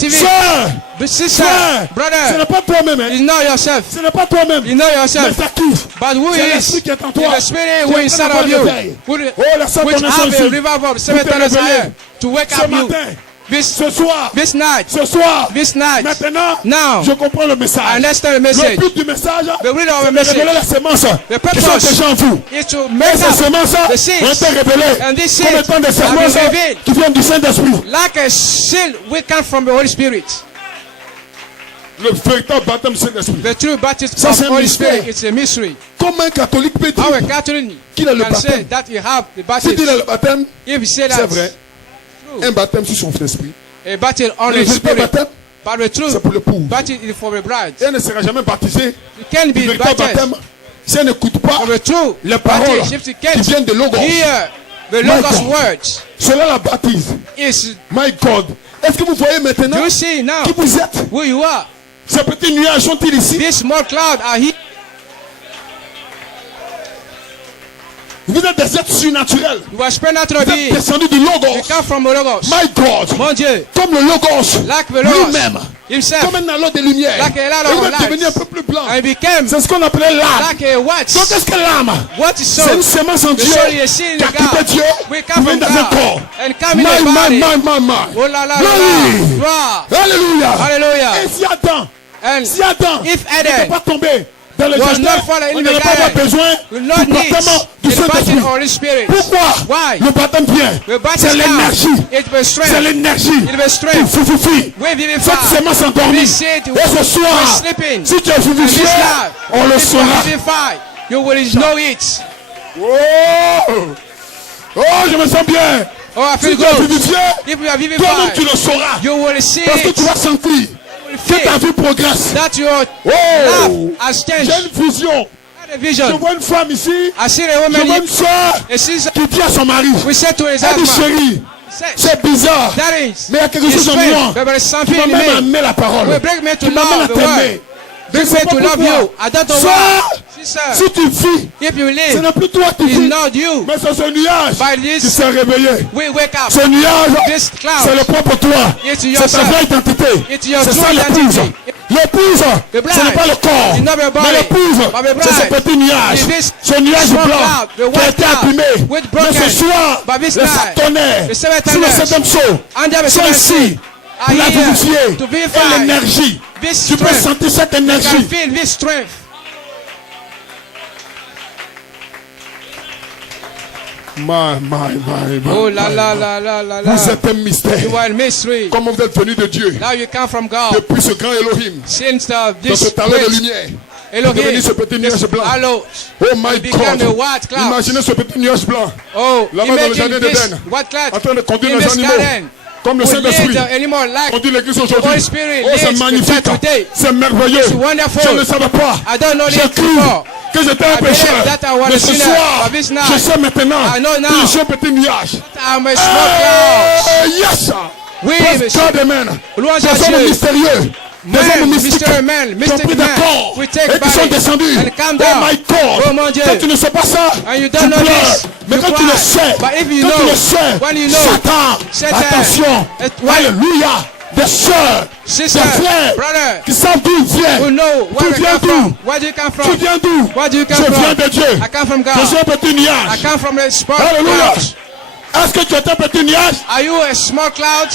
Sœur, ce n'est pas toi-même. Ce n'est pas toi-même. Mais c'est qui? C'est l'esprit qui est en toi. Oh, la Sainte Renaissance. Ce matin, Ce soir, maintenant, je comprends le message. Le but du message, c'est de révéler la sémence qui sont déjà en vous. Et ces semences ont été révélées comme étant des semences qui viennent du Saint-Esprit. Like a seed will come from the Holy Spirit. Le véritable baptême du Saint-Esprit. The true baptism of the Holy Spirit, it's a mystery. Comme un catholique peut dire qu'il a le baptème. S'il dit qu'il a le baptême, c'est vrai. Un baptême sur son esprit. A baptism on the Spirit. But the true baptism is for the bride. Elle ne sera jamais baptisée. You can be baptized. Si elle n'écoute pas les paroles qui viennent de Logos. The Logos words. Cela la baptise. My God. Est-ce que vous voyez maintenant qui vous êtes? Who you are? Ces petits nuages sont-ils ici? These small clouds are here. Vous êtes des êtres surnaturels. You are supernatural vous êtes descendus du Logos. You come from the Logos. My God. Mon Dieu. Comme le Logos. Like the Logos. Lui-même. Himself. Comme un halo de lumière. Like a halo il va of devenir un peu plus blanc. C'est ce qu'on appelait l'âme. Like a what? Donc qu'est-ce que l'âme? C'est une semence en Dieu qui a quitté Dieu pour venir dans un corps. My. Oh là là. Alléluia. Alléluia. Et si Adam n'était pas tombé dans le jardin, on n'allait pas avoir besoin du baptême du Saint-Esprit. Pourquoi? Le baptême vient. C'est l'énergie. C'est l'énergie qui vivifie cette semence endormie. Et ce soir, si tu es vivifié, on le saura. You will know it. Oh, je me sens bien. Oh, I feel si tu es vivifié, toi-même tu le sauras. You will see parce que tu vas sentir que ta vie progresse. That your life has changed. J'ai une vision. Je vois une femme ici. Je vois une soeur qui dit à son mari. Elle dit chérie, c'est bizarre. Mais il y a quelque chose en moi qui m'amène à aimer la parole. Qui m'amène à t'aimer. Je ne sais pas pourquoi. Si tu vis, ce n'est plus toi qui vis, mais c'est ce nuage qui s'est réveillé. Ce nuage, c'est le propre toi. C'est ta vraie identité. C'est ça l'épouse. L'épouse, ce n'est pas le corps, mais l'épouse, c'est ce petit nuage. Ce nuage blanc qui a été abîmé. Mais ce soir, les sept tonnerres sur le septième saut sont ici pour la vivifier. Et l'énergie, tu peux sentir cette énergie. Oh là là là là là. Vous êtes un mystère. You are a mystery. Comme vous êtes venu de Dieu. Now you come from God. Depuis ce grand Elohim. Since dans ce talent de lumière. Devenir ce petit nuage blanc. Oh my God. Imaginez ce petit nuage blanc. Là-bas dans le jardin d'Éden. En train de conduire les animaux. Comme le Saint-Esprit. On dit l'église aujourd'hui. Oh, c'est magnifique. C'est merveilleux. Je ne savais pas. J'ai cru que j'étais un pécheur. Mais ce soir, je sais maintenant que je suis un petit nuage. Yes! Praise God, amen. Des hommes mystérieux. Des hommes mystiques qui ont pris des corps et qui sont descendus. Oh my God! Quand tu ne sais pas ça, tu pleures. Mais quand tu le sais, Satan, attention, alléluia, des sœurs, des frères qui savent d'où ils viennent. Tu viens d'où? Tu viens d'où? Je viens de Dieu. Je suis un petit nuage. Alléluia. Est-ce que tu es un petit nuage? Are you a small cloud?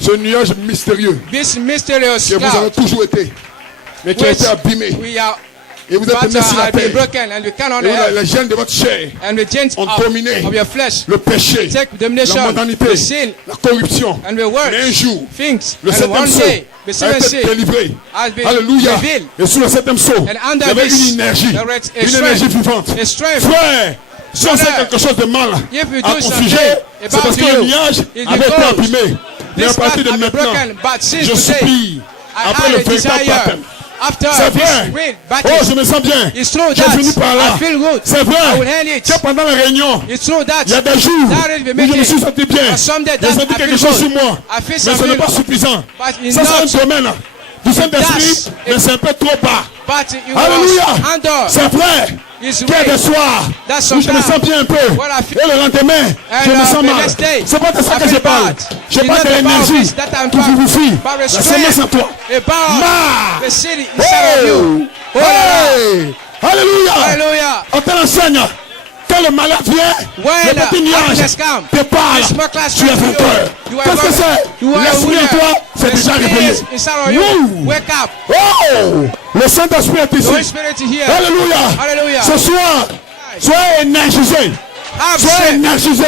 Ce nuage mystérieux This mysterious que vous avez toujours été, mais qui a été abîmé. Et vous êtes mis sur la terre. Et les gènes de votre chair ont dominé le péché, la mondanité, la corruption. Mais un jour, le septième saut a été délivré. Alléluia. Et sous le septième saut, il y avait une énergie vivante. Frère, si on fait quelque chose de mal à ton sujet, c'est parce que le nuage avait été abîmé. Mais à partir de maintenant, je supplie après le véritable baptême. C'est vrai. Oh, je me sens bien. J'ai fini par là. C'est vrai que pendant la réunion, il y a des jours où je me suis senti bien. J'ai senti quelque chose sur moi. Mais ce n'est pas suffisant. Ça, c'est un domaine du Saint-Esprit, mais c'est un peu trop bas. Alléluia. C'est vrai. Il y a des soirs où je me sens bien un peu. Et le lendemain, je me sens mal. C'est pas de ça que je parle. Je parle de l'énergie qui vivifie. La semence en toi. Alléluia. On te l'enseigne. Quand le malheur vient, le petit nuage te parle. Tu es vainqueur. Qu'est-ce que c'est? L'esprit en toi, c'est déjà réveillé. Wake up. Oh! Le Saint-Esprit est ici. Alléluia. Ce soir, sois énergisé. Sois énergisé.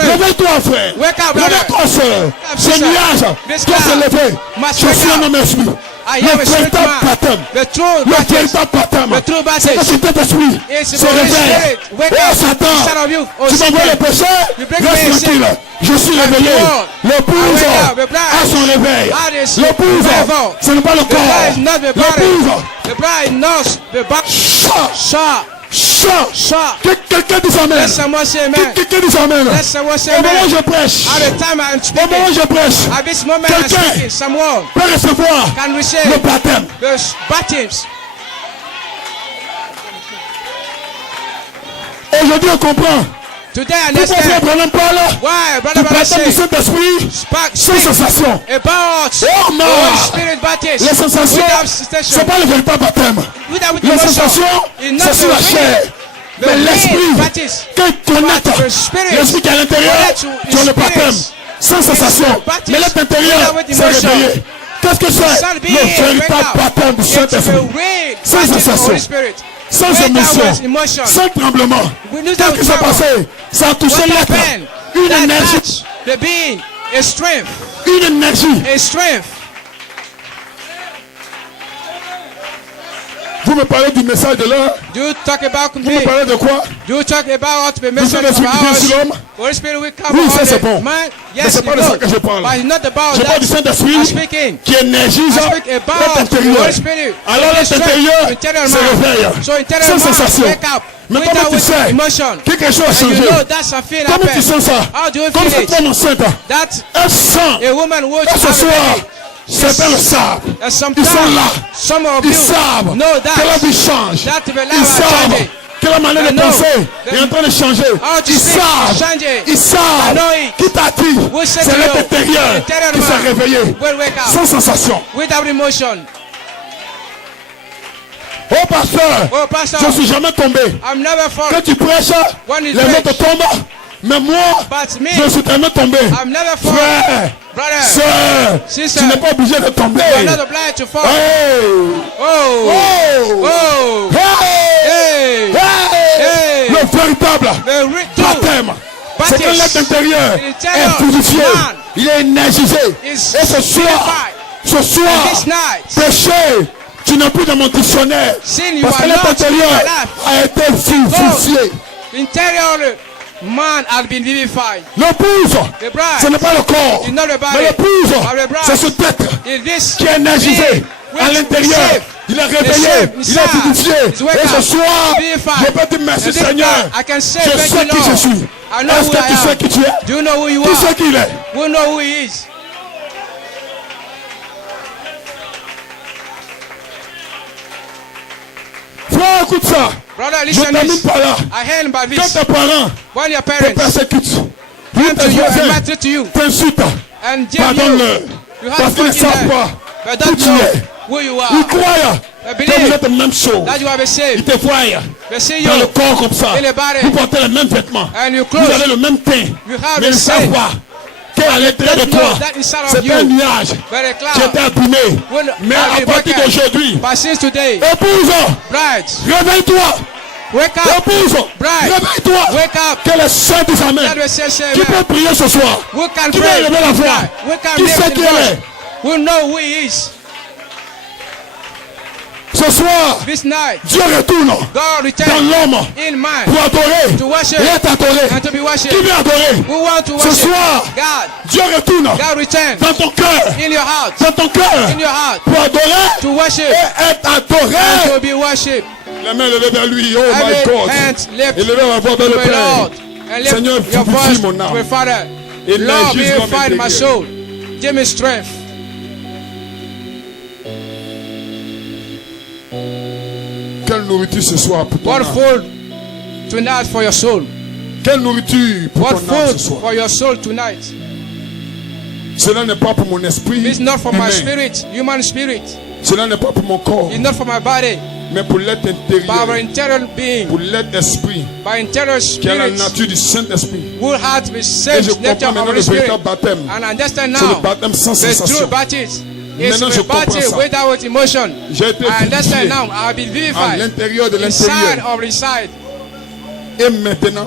Réveille-toi, frère. Réveille-toi, soeur. Ce nuage doit se lever. Je suis un homme esprit. Le véritable baptême. Le véritable baptême. C'est que cet esprit se réveille. Oh Satan, tu m'envoies le péché. Reste tranquille. Je suis réveillé. L'épouse a son réveil. L'épouse, ce n'est pas le corps. L'épouse. Chant. Quelqu'un dit amen. Quelqu'un dit amen. Au moment où je prêche, quelqu'un peut recevoir le baptême. Aujourd'hui on comprend. Today I understand why Brother Brother said du Saint-Esprit sans sensation. Oh non, les sensations ne sont pas le véritable baptême. Les sensations, c'est sur la chair. Mais l'esprit, quand il connecte l'esprit qui est à l'intérieur, tu as le baptême sans sensation. Mais l'intérieur, c'est réveillé. Qu'est-ce que c'est? Le véritable baptême du Saint-Esprit. Sans sensation, sans émotion, sans tremblement. Qu'est-ce qui s'est passé? Ça a touché l'être. Une énergie. Une énergie. Vous me parlez du message de l'heure. Vous me parlez de quoi? Vous savez ce qui vient sur l'homme? Oui, ça c'est bon. Mais ce n'est pas de ça que je parle. Je parle du Saint-Esprit qui énergise l'intérieur. Alors l'intérieur se réveille. Sans sensation. Mais comment tu sais quelque chose a changé? Comment tu sens ça? Comme cette femme enceinte, elle sent. Et ce soir, certains le savent. Ils sont là. Ils savent que la vie change. Ils savent que la manière de penser est en train de changer. Ils savent qui t'a dit. C'est l'intérieur qui s'est réveillé. Sans sensation. Oh pasteur, je ne suis jamais tombé. Quand tu prêches, les autres tombent. Mais moi, je suis tellement tombé. Frère, sœur, tu n'es pas obligé de tomber. Le véritable baptême, c'est que l'être intérieur est purifié. Il est énergisé. Et ce soir, péché, tu n'as plus dans mon dictionnaire. Parce que l'être intérieur a été vivifié. Man has been vivified. L'épouse, ce n'est pas le corps, mais l'épouse, c'est ce être qui est énergisé à l'intérieur. Il est réveillé, il est vivifié. Et ce soir, je peux dire merci Seigneur. Je sais qui je suis. Est-ce que tu sais qui tu es? Tu sais qui il est? Frère, écoute ça. Je termine par là. Quand tes parents te persécutent, t'insultent, pardonne-leur. Parce qu'ils ne savent pas qui tu es. Ils croient que vous êtes la même chose. Ils te voient dans le corps comme ça. Vous portez les mêmes vêtements. Vous avez le même teint. Mais ils ne savent pas qu'à l'intérieur de toi, c'est un nuage qui était abîmé. Mais à partir d'aujourd'hui, épouse, réveille-toi. Épouse, réveille-toi. Que le Saint des Amen. Qui peut prier ce soir? Qui peut élever la voix? Qui sait qui elle est? Ce soir, Dieu retourne dans l'homme pour adorer et être adoré. Qui veut adorer? Ce soir, Dieu retourne dans ton cœur pour adorer et être adoré. La main levée vers lui. Oh my God. Élevez la voix vers le Père. Seigneur, vivifie mon âme. Énergise mon soul. Give me strength. Quelle nourriture ce soir pour ton What âme? food tonight for your soul? Quelle nourriture pour What ton âme ce food soir? for your soul tonight? Cela n'est pas pour mon esprit. It's not for my humain. spirit, human spirit. Cela n'est pas pour mon corps. It's not for my body. Mais pour l'être intérieur, by our interior being, pour l'être esprit, by interior qui a la spirit, nature du Saint-Esprit. who has the Et same je nature comprends of maintenant our le spirit, véritable baptême. and understand C'est le now baptême sans the sensation. true baptism is Maintenant, je the baptism comprends ça. without emotion. J'ai été I understand vivifié now. I have been à vivified l'intérieur de inside l'intérieur. of inside, Et maintenant,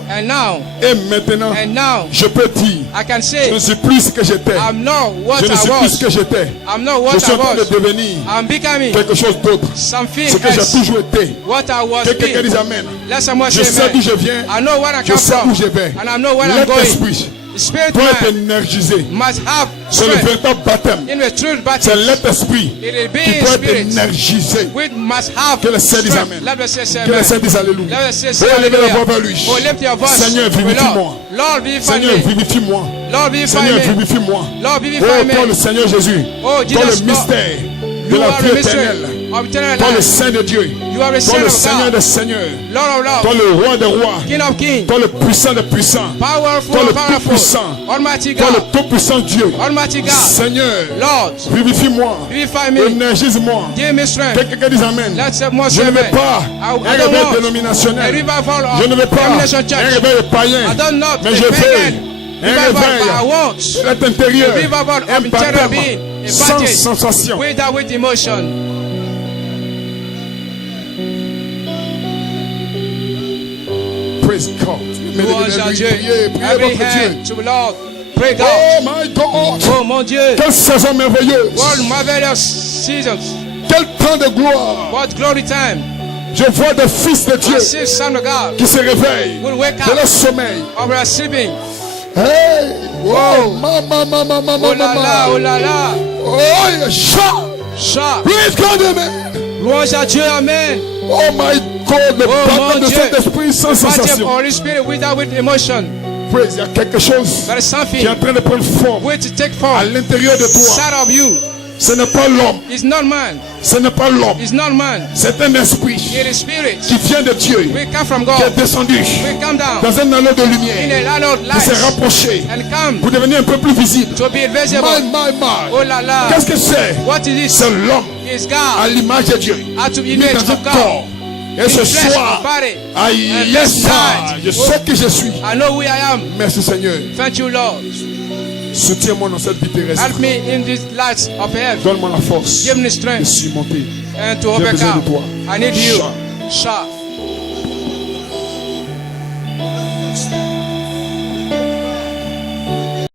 and now je peux dire, I can je say ne suis plus ce que j'étais. I'm not what Je ne I suis plus ce was. que j'étais. I'm not Je what suis I en train de was. devenir I'm becoming quelque chose d'autre. something Ce que j'ai else. toujours été. What I was Que quelqu'un dise being. Amen. Let someone Je say sais d'où amen. je viens. I know where I Je come sais from, où je vais. and I know where I'm L'être going. esprit The spirit doit être man énergisé. must have C'est le strength véritable baptême. in the truth C'est baptism. l'être esprit It is qui being doit être spirit. énergisé. We must have Que le Saint dise strength. Amen. Let us say Que le amen. Saint dise Alléluia. Let us say Oh, levez la voix vers hallelujah. lui. Oh, lift your voice. Seigneur, vivifie-moi. Lord, vivify Seigneur, me. vivifie-moi. Lord, vivify Seigneur, me. vivifie-moi. Lord, Oh, vivify toi le me. Seigneur Jésus. Oh, Toi le Jesus, mystère de You la are vie the mystery éternelle. of eternal Toi le life. Saint de Dieu. You are the Toi Son le of Seigneur God, des seigneurs. Lord of Toi love, le roi des rois. King of kings, Toi le puissant des puissants. powerful, Toi le powerful, tout-puissant. Almighty Toi le God, tout-puissant Dieu. Almighty God, Seigneur, Lord, vivifie-moi. vivify me, Énergise-moi. give me strength. Que quelqu'un dise Amen. Let's say more Je ne veux amen. pas I un don't réveil want a dénominationnel. revival Je ne of veux pas denomination un church. réveil païen. I don't know Mais the je veux pagan un revival, but I réveil want de l'être intérieur. a revival Un of internal baptême being, a sans baptism sensation. with emotion. Praise God. Louange à Dieu. Priez Every votre Dieu. hand to the Lord. Pray God. Oh my God. Oh mon Dieu. Quelle saison merveilleuse. What marvelous seasons. Quel temps de gloire. What glory time. Je vois des fils de Dieu I see Son of God qui se réveillent will wake de leur up sommeil. over sleeping. Hey. Oh, mama. Oh la la, oh la la. Oh, yeah. Shout. Shout. Praise God, amen. Louange à Dieu, amen. Oh my God, le Oh, baptême mon de Dieu. Saint-Esprit sans Baptism of sensation. Holy Spirit with emotion. Praise, il y a quelque chose There is qui something est en train de prendre forme wait to take à form l'intérieur de toi. inside of you. Ce n'est pas l'homme, It's not man. ce n'est pas l'homme, It's not man. c'est un esprit It is spirit. qui vient de Dieu, We come from qui est God. descendu We come down dans un anneau de in lumière, a lot qui s'est light rapproché and come pour devenir un peu plus visible. to be visible. My. Oh la la. Qu'est-ce que c'est? What is this? C'est l'homme It's à God. l'image de Dieu, How to mis image dans un to corps. God. Et ce In flesh, soir, body. aïe, And yes, this sir, night. je sais que je suis. I know who I am. Merci Seigneur. Thank you, Lord. Soutiens-moi dans cette vie terrestre. Help me in this light of heaven. Donne-moi la force Give me de strength surmonter. and to J'ai besoin de overcome. toi. I need you. Shout. Shout.